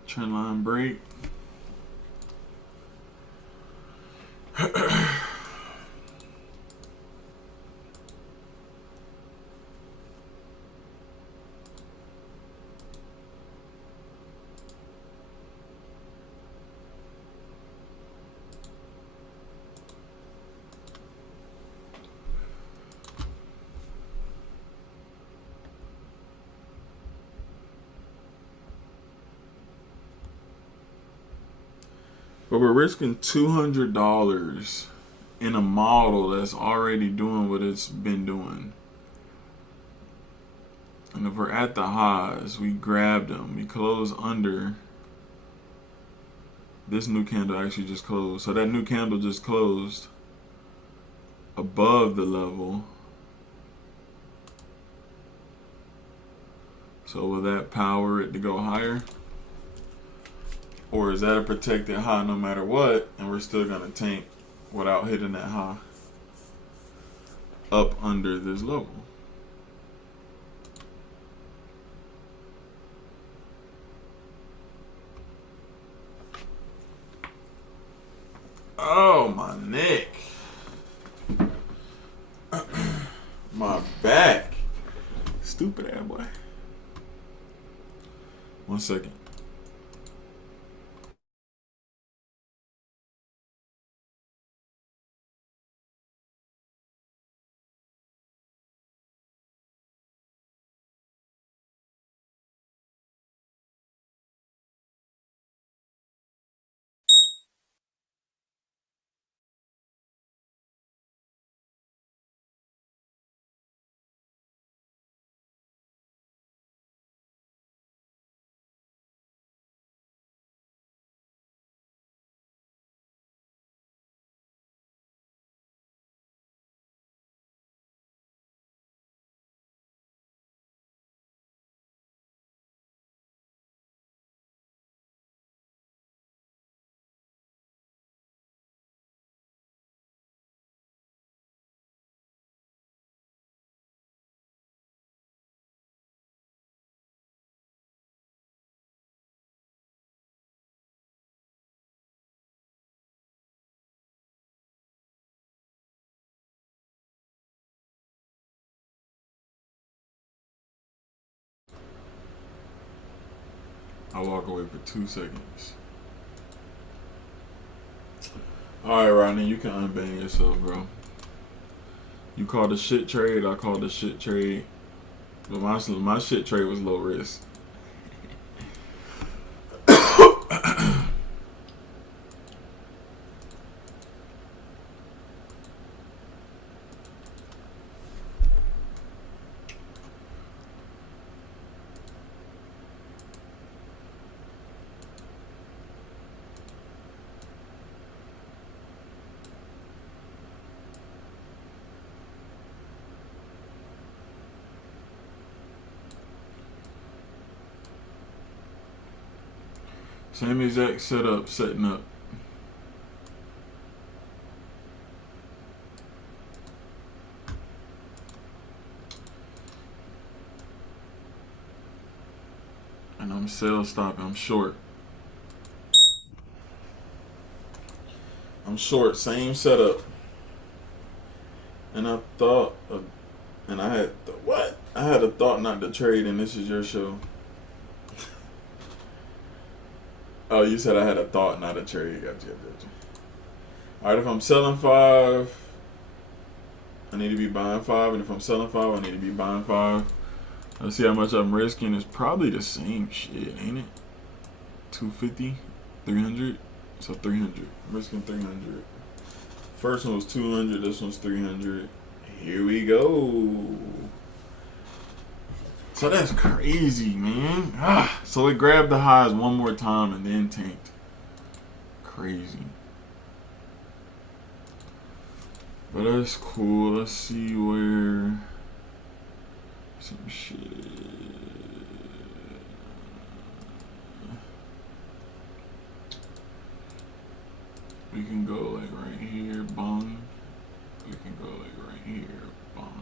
Trend line break. But we're risking $200 in a model that's already doing what it's been doing. And if we're at the highs, we grabbed them. We close under. This new candle actually just closed. So that new candle just closed above the level. So will that power it to go higher? Or is that a protected high no matter what, and we're still gonna tank without hitting that high up under this level? Oh, my neck. My back. Stupid ass boy. 1 second. I walk away for 2 seconds. Alright, Rodney, you can unban yourself, bro. You called a shit trade, I called a shit trade. But my shit trade was low risk. Same exact setup, setting up. And I'm sell stopping, I'm short. I'm short, same setup. And I thought, and I had, what? I had a thought not to trade, and this is your show. Oh, you said I had a thought, not a trade. Gotcha. Alright, if I'm selling 5, I need to be buying 5. And if I'm selling 5, I need to be buying 5. Let's see how much I'm risking. It's probably the same shit, ain't it? 250, 300. So 300. I'm risking 300. First one was 200. This one's 300. Here we go. So that's crazy, man. So it grabbed the highs one more time and then tanked. Crazy. But that's cool. Let's see where some shit. We can go like right here, bong. We can go like right here, bong.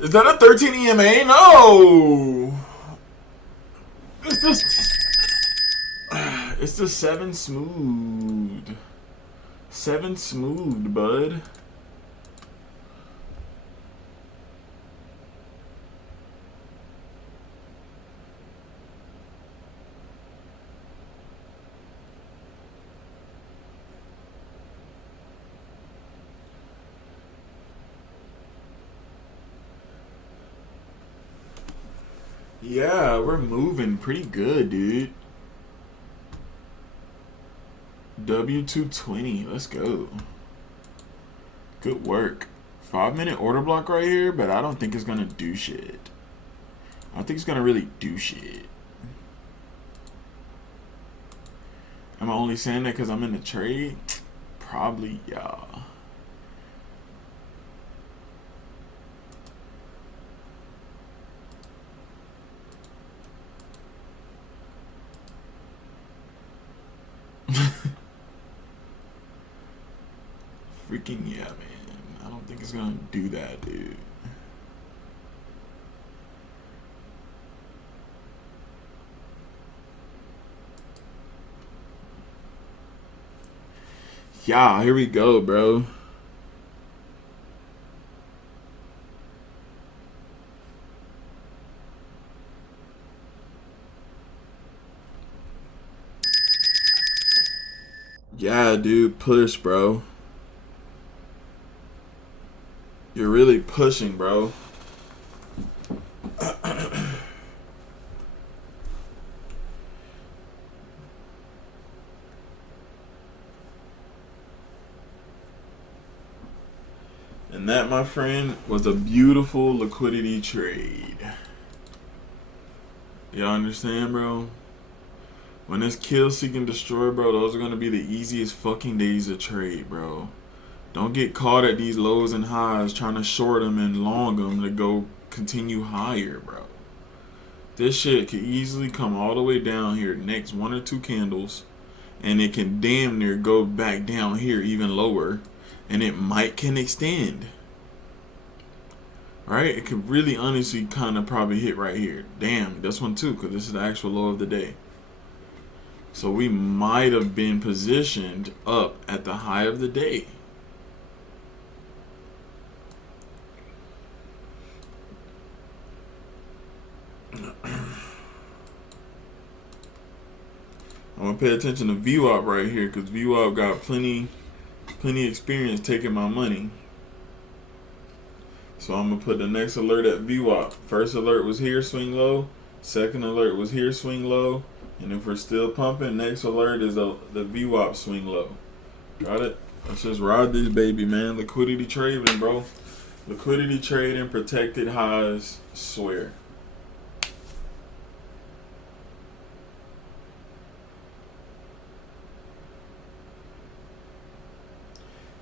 Is that a 13 EMA? No! It's the 7 smooth. 7 smooth, bud. Yeah, we're moving pretty good, dude. W220, let's go. Good work. 5-minute order block right here, but I don't think it's gonna do shit. I don't think it's gonna really do shit. Am I only saying that because I'm in the trade? Probably, yeah. Freaking yeah, man. I don't think it's gonna do that, dude. Yeah, here we go, bro. Yeah, dude, push, bro. You're really pushing, bro. And that, my friend, was a beautiful liquidity trade. Y'all understand, bro? When this kill, seek, and destroy, bro, those are going to be the easiest fucking days to trade, bro. Don't get caught at these lows and highs trying to short them and long them to go continue higher, bro. This shit could easily come all the way down here next 1 or 2 candles, and it can damn near go back down here even lower, and it can extend. Right? It could really honestly kind of probably hit right here. Damn, this one too, because this is the actual low of the day. So we might have been positioned up at the high of the day. I'm gonna pay attention to VWAP right here, because VWAP got plenty experience taking my money. So I'm gonna put the next alert at VWAP. First alert was here, swing low. Second alert was here, swing low. And if we're still pumping, next alert is the VWAP swing low. Got it? Let's just ride this baby, man. Liquidity trading, bro. Liquidity trading, protected highs, swear.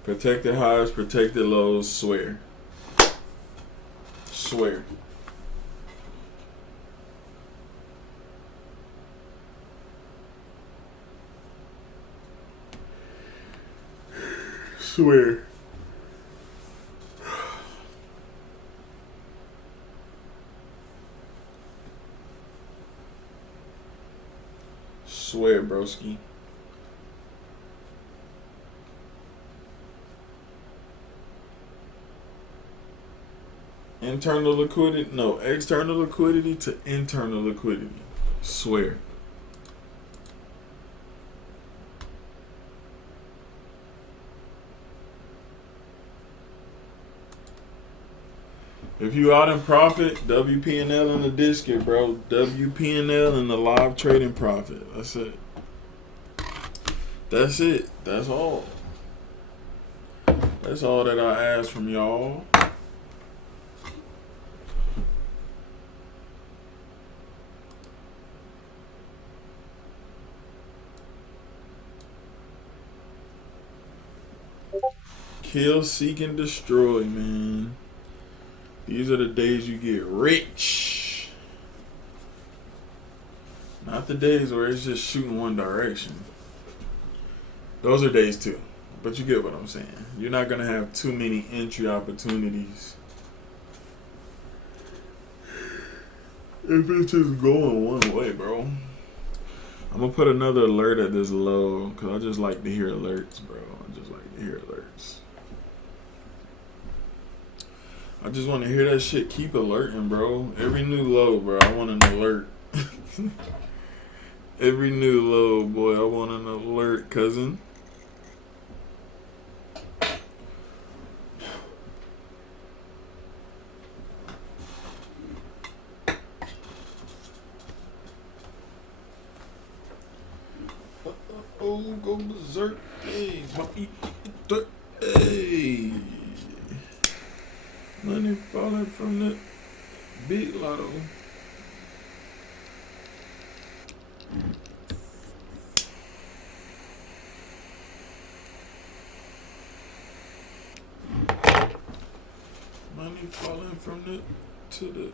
Protected highs, protected lows, swear. Swear. Swear. Swear, broski. Internal liquidity, no, external liquidity to internal liquidity. Swear. If you out in profit, WP&L in the discount, bro. WP&L in the live trading profit. That's it. That's it. That's all. That's all that I ask from y'all. Kill, seek, and destroy, man. These are the days you get rich. Not the days where it's just shooting one direction. Those are days too. But you get what I'm saying. You're not going to have too many entry opportunities if it's just going one way, bro. I'm going to put another alert at this low because I just like to hear alerts, bro. I just like to hear alerts. I just want to hear that shit keep alerting, bro. Every new low, bro, I want an alert. Every new low, boy, I want an alert, cousin. Oh, go berserk. Hey, hey. Money falling from the big lotto. Money falling from the to the.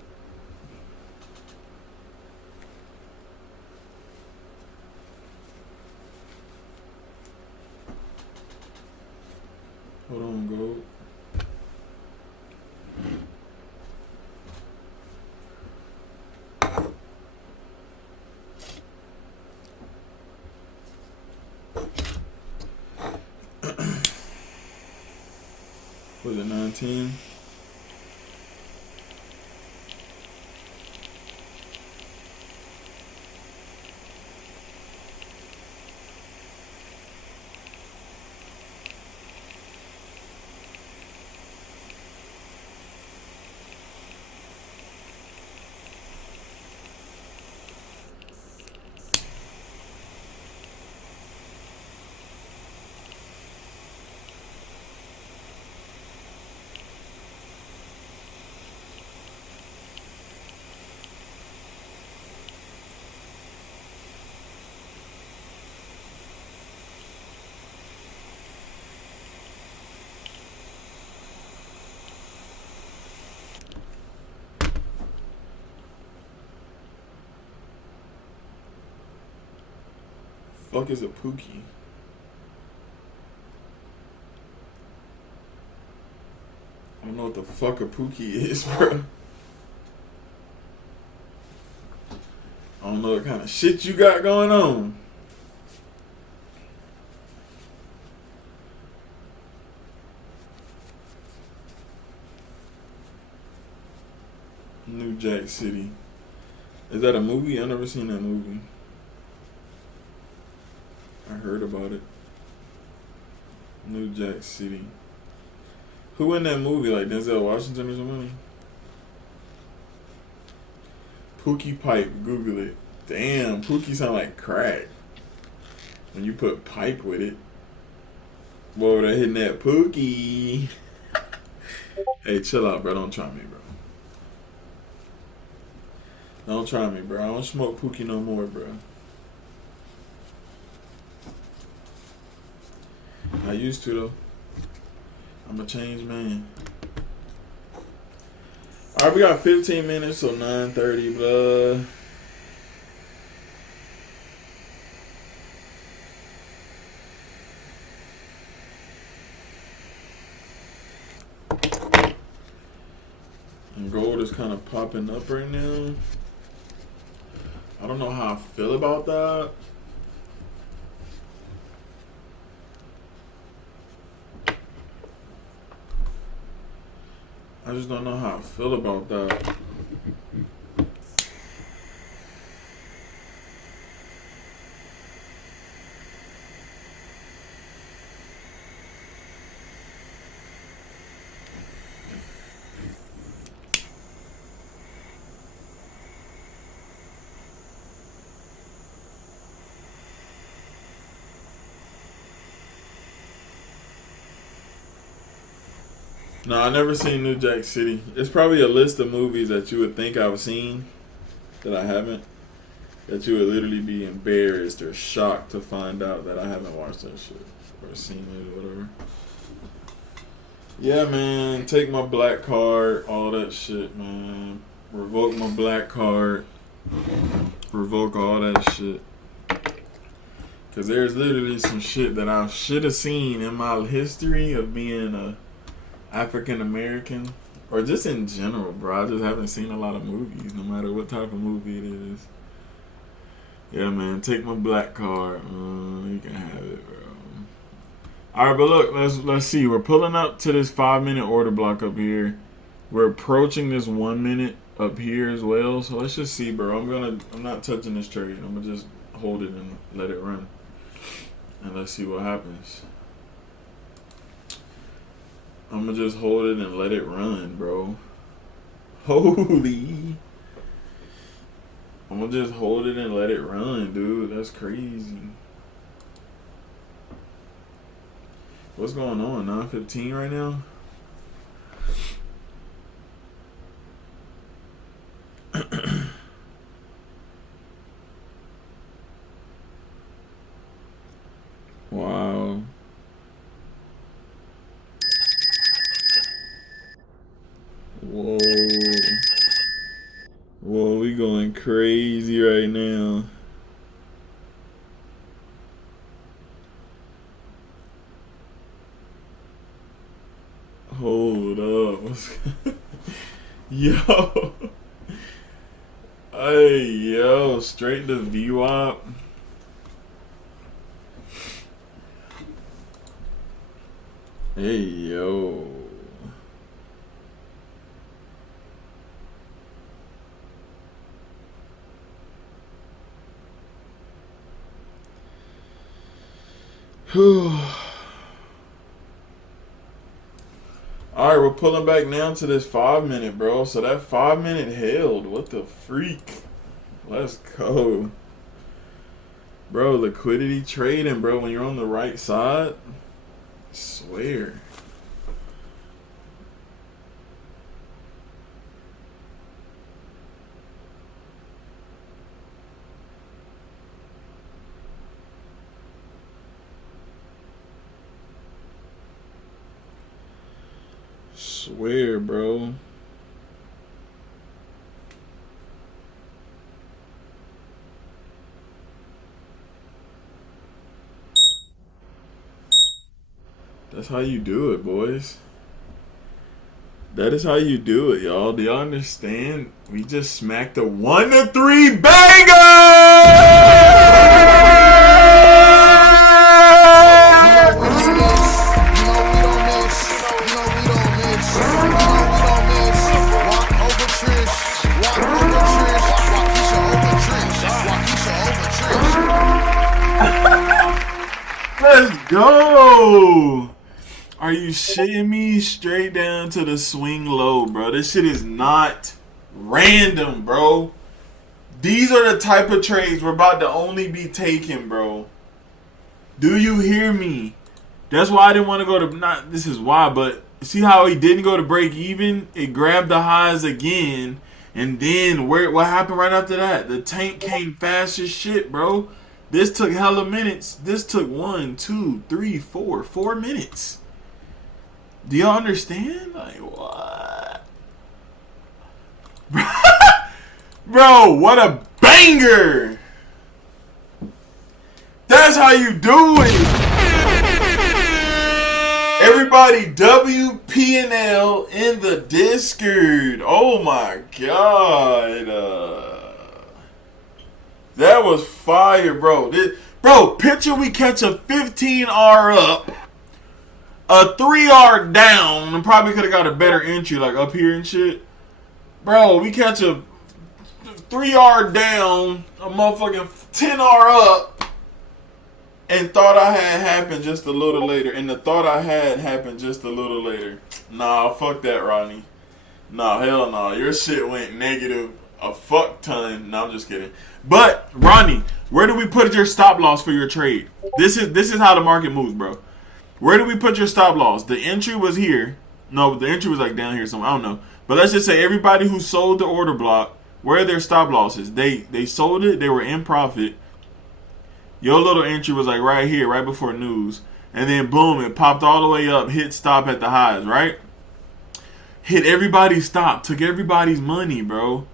Hold on, gold. Was it 19? Fuck is a Pookie? I don't know what the fuck a Pookie is, bro. I don't know what kind of shit you got going on. New Jack City. Is that a movie? I've never seen that movie. I heard about it. New Jack City. Who in that movie? Like Denzel Washington or somebody? Pookie Pipe. Google it. Damn, Pookie sound like crack. When you put pipe with it. Boy, they're hitting that Pookie. Hey, chill out, bro. Don't try me, bro. Don't try me, bro. I don't smoke Pookie no more, bro. I used to, though. I'm a changed man. Alright, we got 15 minutes, so 9:30, blah. And gold is kind of popping up right now. I don't know how I feel about that. I just don't know how I feel about that. No, I never seen New Jack City. It's probably a list of movies that you would think I've seen that I haven't. That you would literally be embarrassed or shocked to find out that I haven't watched that shit or seen it or whatever. Yeah, man. Take my black card. All that shit, man. Revoke my black card. Revoke all that shit. Because there's literally some shit that I should have seen in my history of being a African American. Or just in general, bro. I just haven't seen a lot of movies, no matter what type of movie it is. Yeah, man. Take my black card. You can have it, bro. Alright, but look, let's see. We're pulling up to this 5-minute order block up here. We're approaching this 1 minute up here as well. So let's just see, bro. I'm not touching this trade. I'm gonna just hold it and let it run. And let's see what happens. I'm gonna just hold it and let it run, bro. Holy. I'm gonna just hold it and let it run, dude. That's crazy. What's going on? 9:15 right now? Wow. Whoa. Whoa, we going crazy right now. Hold up. Yo. Hey, yo. Straight to VWAP. Hey, yo. Whew. Alright, we're pulling back now to this 5-minute, bro. So that 5-minute held. What the freak? Let's go. Bro, liquidity trading, bro, when you're on the right side. I swear. Swear, bro. That's how you do it, boys. That is how you do it, y'all. Do y'all understand? We just smacked a 1-3 Let's go! Are you shitting me? Straight down to the swing low, bro. This shit is not random, bro. These are the type of trades we're about to only be taking, bro. Do you hear me? That's why I didn't want to go to, not this is why, but see how he didn't go to break even? It grabbed the highs again, and then what happened right after that? The tank came fast as shit, bro. This took hella minutes. This took 4 minutes. Do y'all understand? Like, what? Bro, what a banger! That's how you do it! Everybody, WP&L in the Discord. Oh my god. That was fire, bro. Bro, picture we catch a 15R up, a 3R down, and probably could have got a better entry, like up here and shit. Bro, we catch a 3R down, a motherfucking 10R up, and thought I had happened just a little later. And the thought I had happened just a little later. Nah, fuck that, Rodney. Nah, hell no. Your shit went negative a fuck ton. No, I'm just kidding. But Ronnie, where do we put your stop loss for your trade? This is how the market moves, bro. Where do we put your stop loss? The entry was here. No, the entry was like down here somewhere. I don't know. But let's just say everybody who sold the order block, where are their stop losses? They sold it. They were in profit. Your little entry was like right here, right before news. And then boom, it popped all the way up, hit stop at the highs, right? Hit everybody's stop, took everybody's money, bro.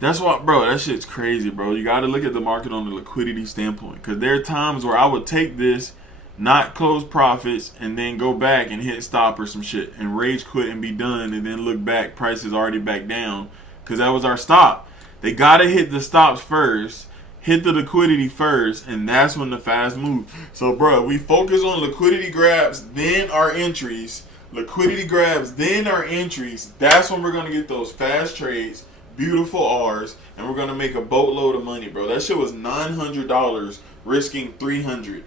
That's why, bro, that shit's crazy, bro. You got to look at the market on the liquidity standpoint. Because there are times where I would take this, not close profits, and then go back and hit stop or some shit. And rage quit and be done. And then look back, price is already back down. Because that was our stop. They got to hit the stops first. Hit the liquidity first, and that's when the fast move. So, bro, we focus on liquidity grabs, then our entries. Liquidity grabs, then our entries. That's when we're going to get those fast trades, beautiful R's, and we're going to make a boatload of money, bro. That shit was $900, risking $300.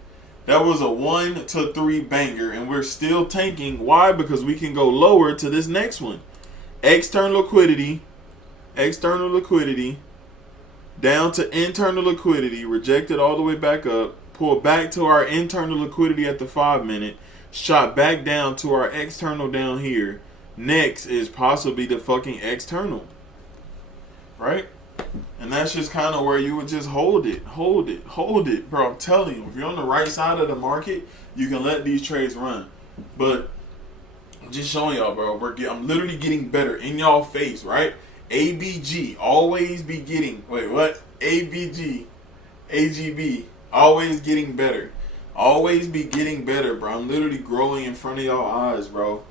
That was a 1 to 3 banger, and we're still tanking. Why? Because we can go lower to this next one. External liquidity, down to internal liquidity, rejected all the way back up, pulled back to our internal liquidity at the 5 minute, shot back down to our external down here. Next is possibly the fucking external, right? And that's just kind of where you would just hold it, bro. I'm telling you, if you're on the right side of the market, you can let these trades run. But I'm just showing y'all, bro. I'm literally getting better in y'all face, right? ABG, always be getting, ABG, AGB, always getting better. Always be getting better, bro. I'm literally growing in front of y'all eyes, bro.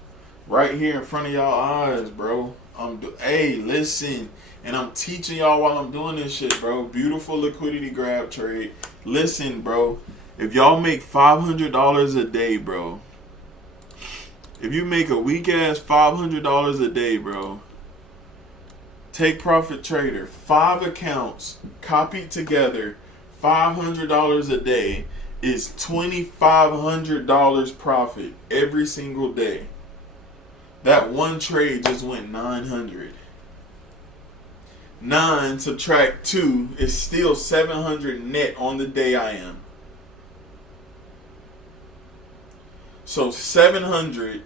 Right here in front of y'all eyes, bro. Hey, listen. And I'm teaching y'all while I'm doing this shit, bro. Beautiful liquidity grab trade. Listen, bro. If y'all make $500 a day, bro. If you make a weak-ass $500 a day, bro. Take profit trader, 5 accounts copied together, $500 a day is $2,500 profit every single day. That one trade just went 900. 9 subtract 2 is still 700 net on the day I am. So 700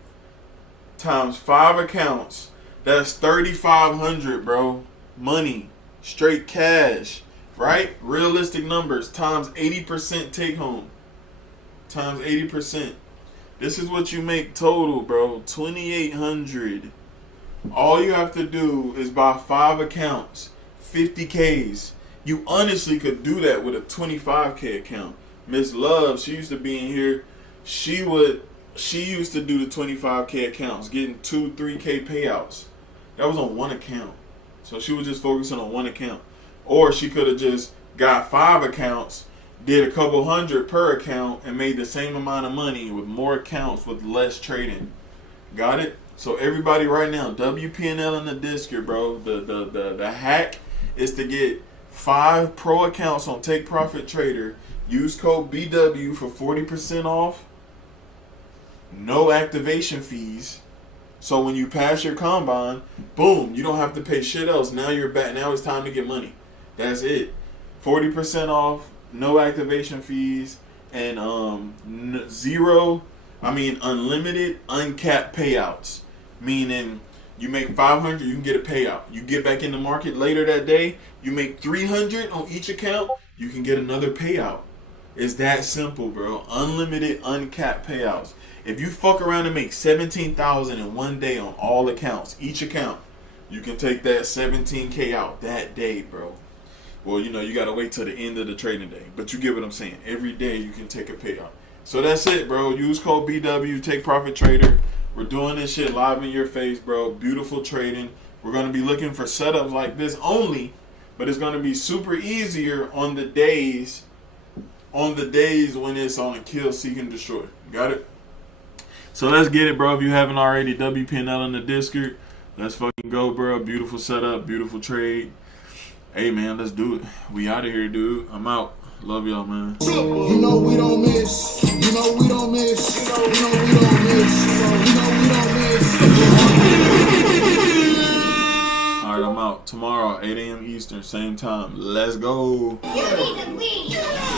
times 5 accounts. That's 3,500, bro. Money. Straight cash. Right? Realistic numbers. Times 80% take home. Times 80%. This is what you make total, bro. 2,800. All you have to do is buy 5 accounts. 50Ks. You honestly could do that with a 25K account. Miss Love, she used to be in here. She used to do the 25K accounts, getting 2-3K payouts. That was on one account. So she was just focusing on one account. Or she could have just got 5 accounts, did a couple hundred per account, and made the same amount of money with more accounts with less trading. Got it? So everybody right now, WPNL in the Discord, bro. The hack is to get 5 pro accounts on Take Profit Trader. Use code BW for 40% off. No activation fees. So when you pass your combine, boom, you don't have to pay shit else. Now you're back. Now it's time to get money. That's it. 40% off, no activation fees, and unlimited, uncapped payouts. Meaning you make 500, you can get a payout. You get back in the market later that day, you make 300 on each account, you can get another payout. It's that simple, bro. Unlimited, uncapped payouts. If you fuck around and make $17,000 in one day on all accounts, each account, you can take that 17K out that day, bro. Well, you know, you got to wait till the end of the trading day. But you get what I'm saying. Every day you can take a payout. So that's it, bro. Use code BW, Take Profit Trader. We're doing this shit live in your face, bro. Beautiful trading. We're going to be looking for setups like this only, but it's going to be super easier on the days when it's on a kill, seek, and destroy. Got it? So let's get it, bro. If you haven't already, WPNL in the Discord. Let's fucking go, bro. Beautiful setup, beautiful trade. Hey, man, let's do it. We out of here, dude. I'm out. Love y'all, man. You know we don't miss. You know we don't miss. You know we don't miss. You know we don't miss. All right, I'm out. Tomorrow, 8 a.m. Eastern, same time. Let's go.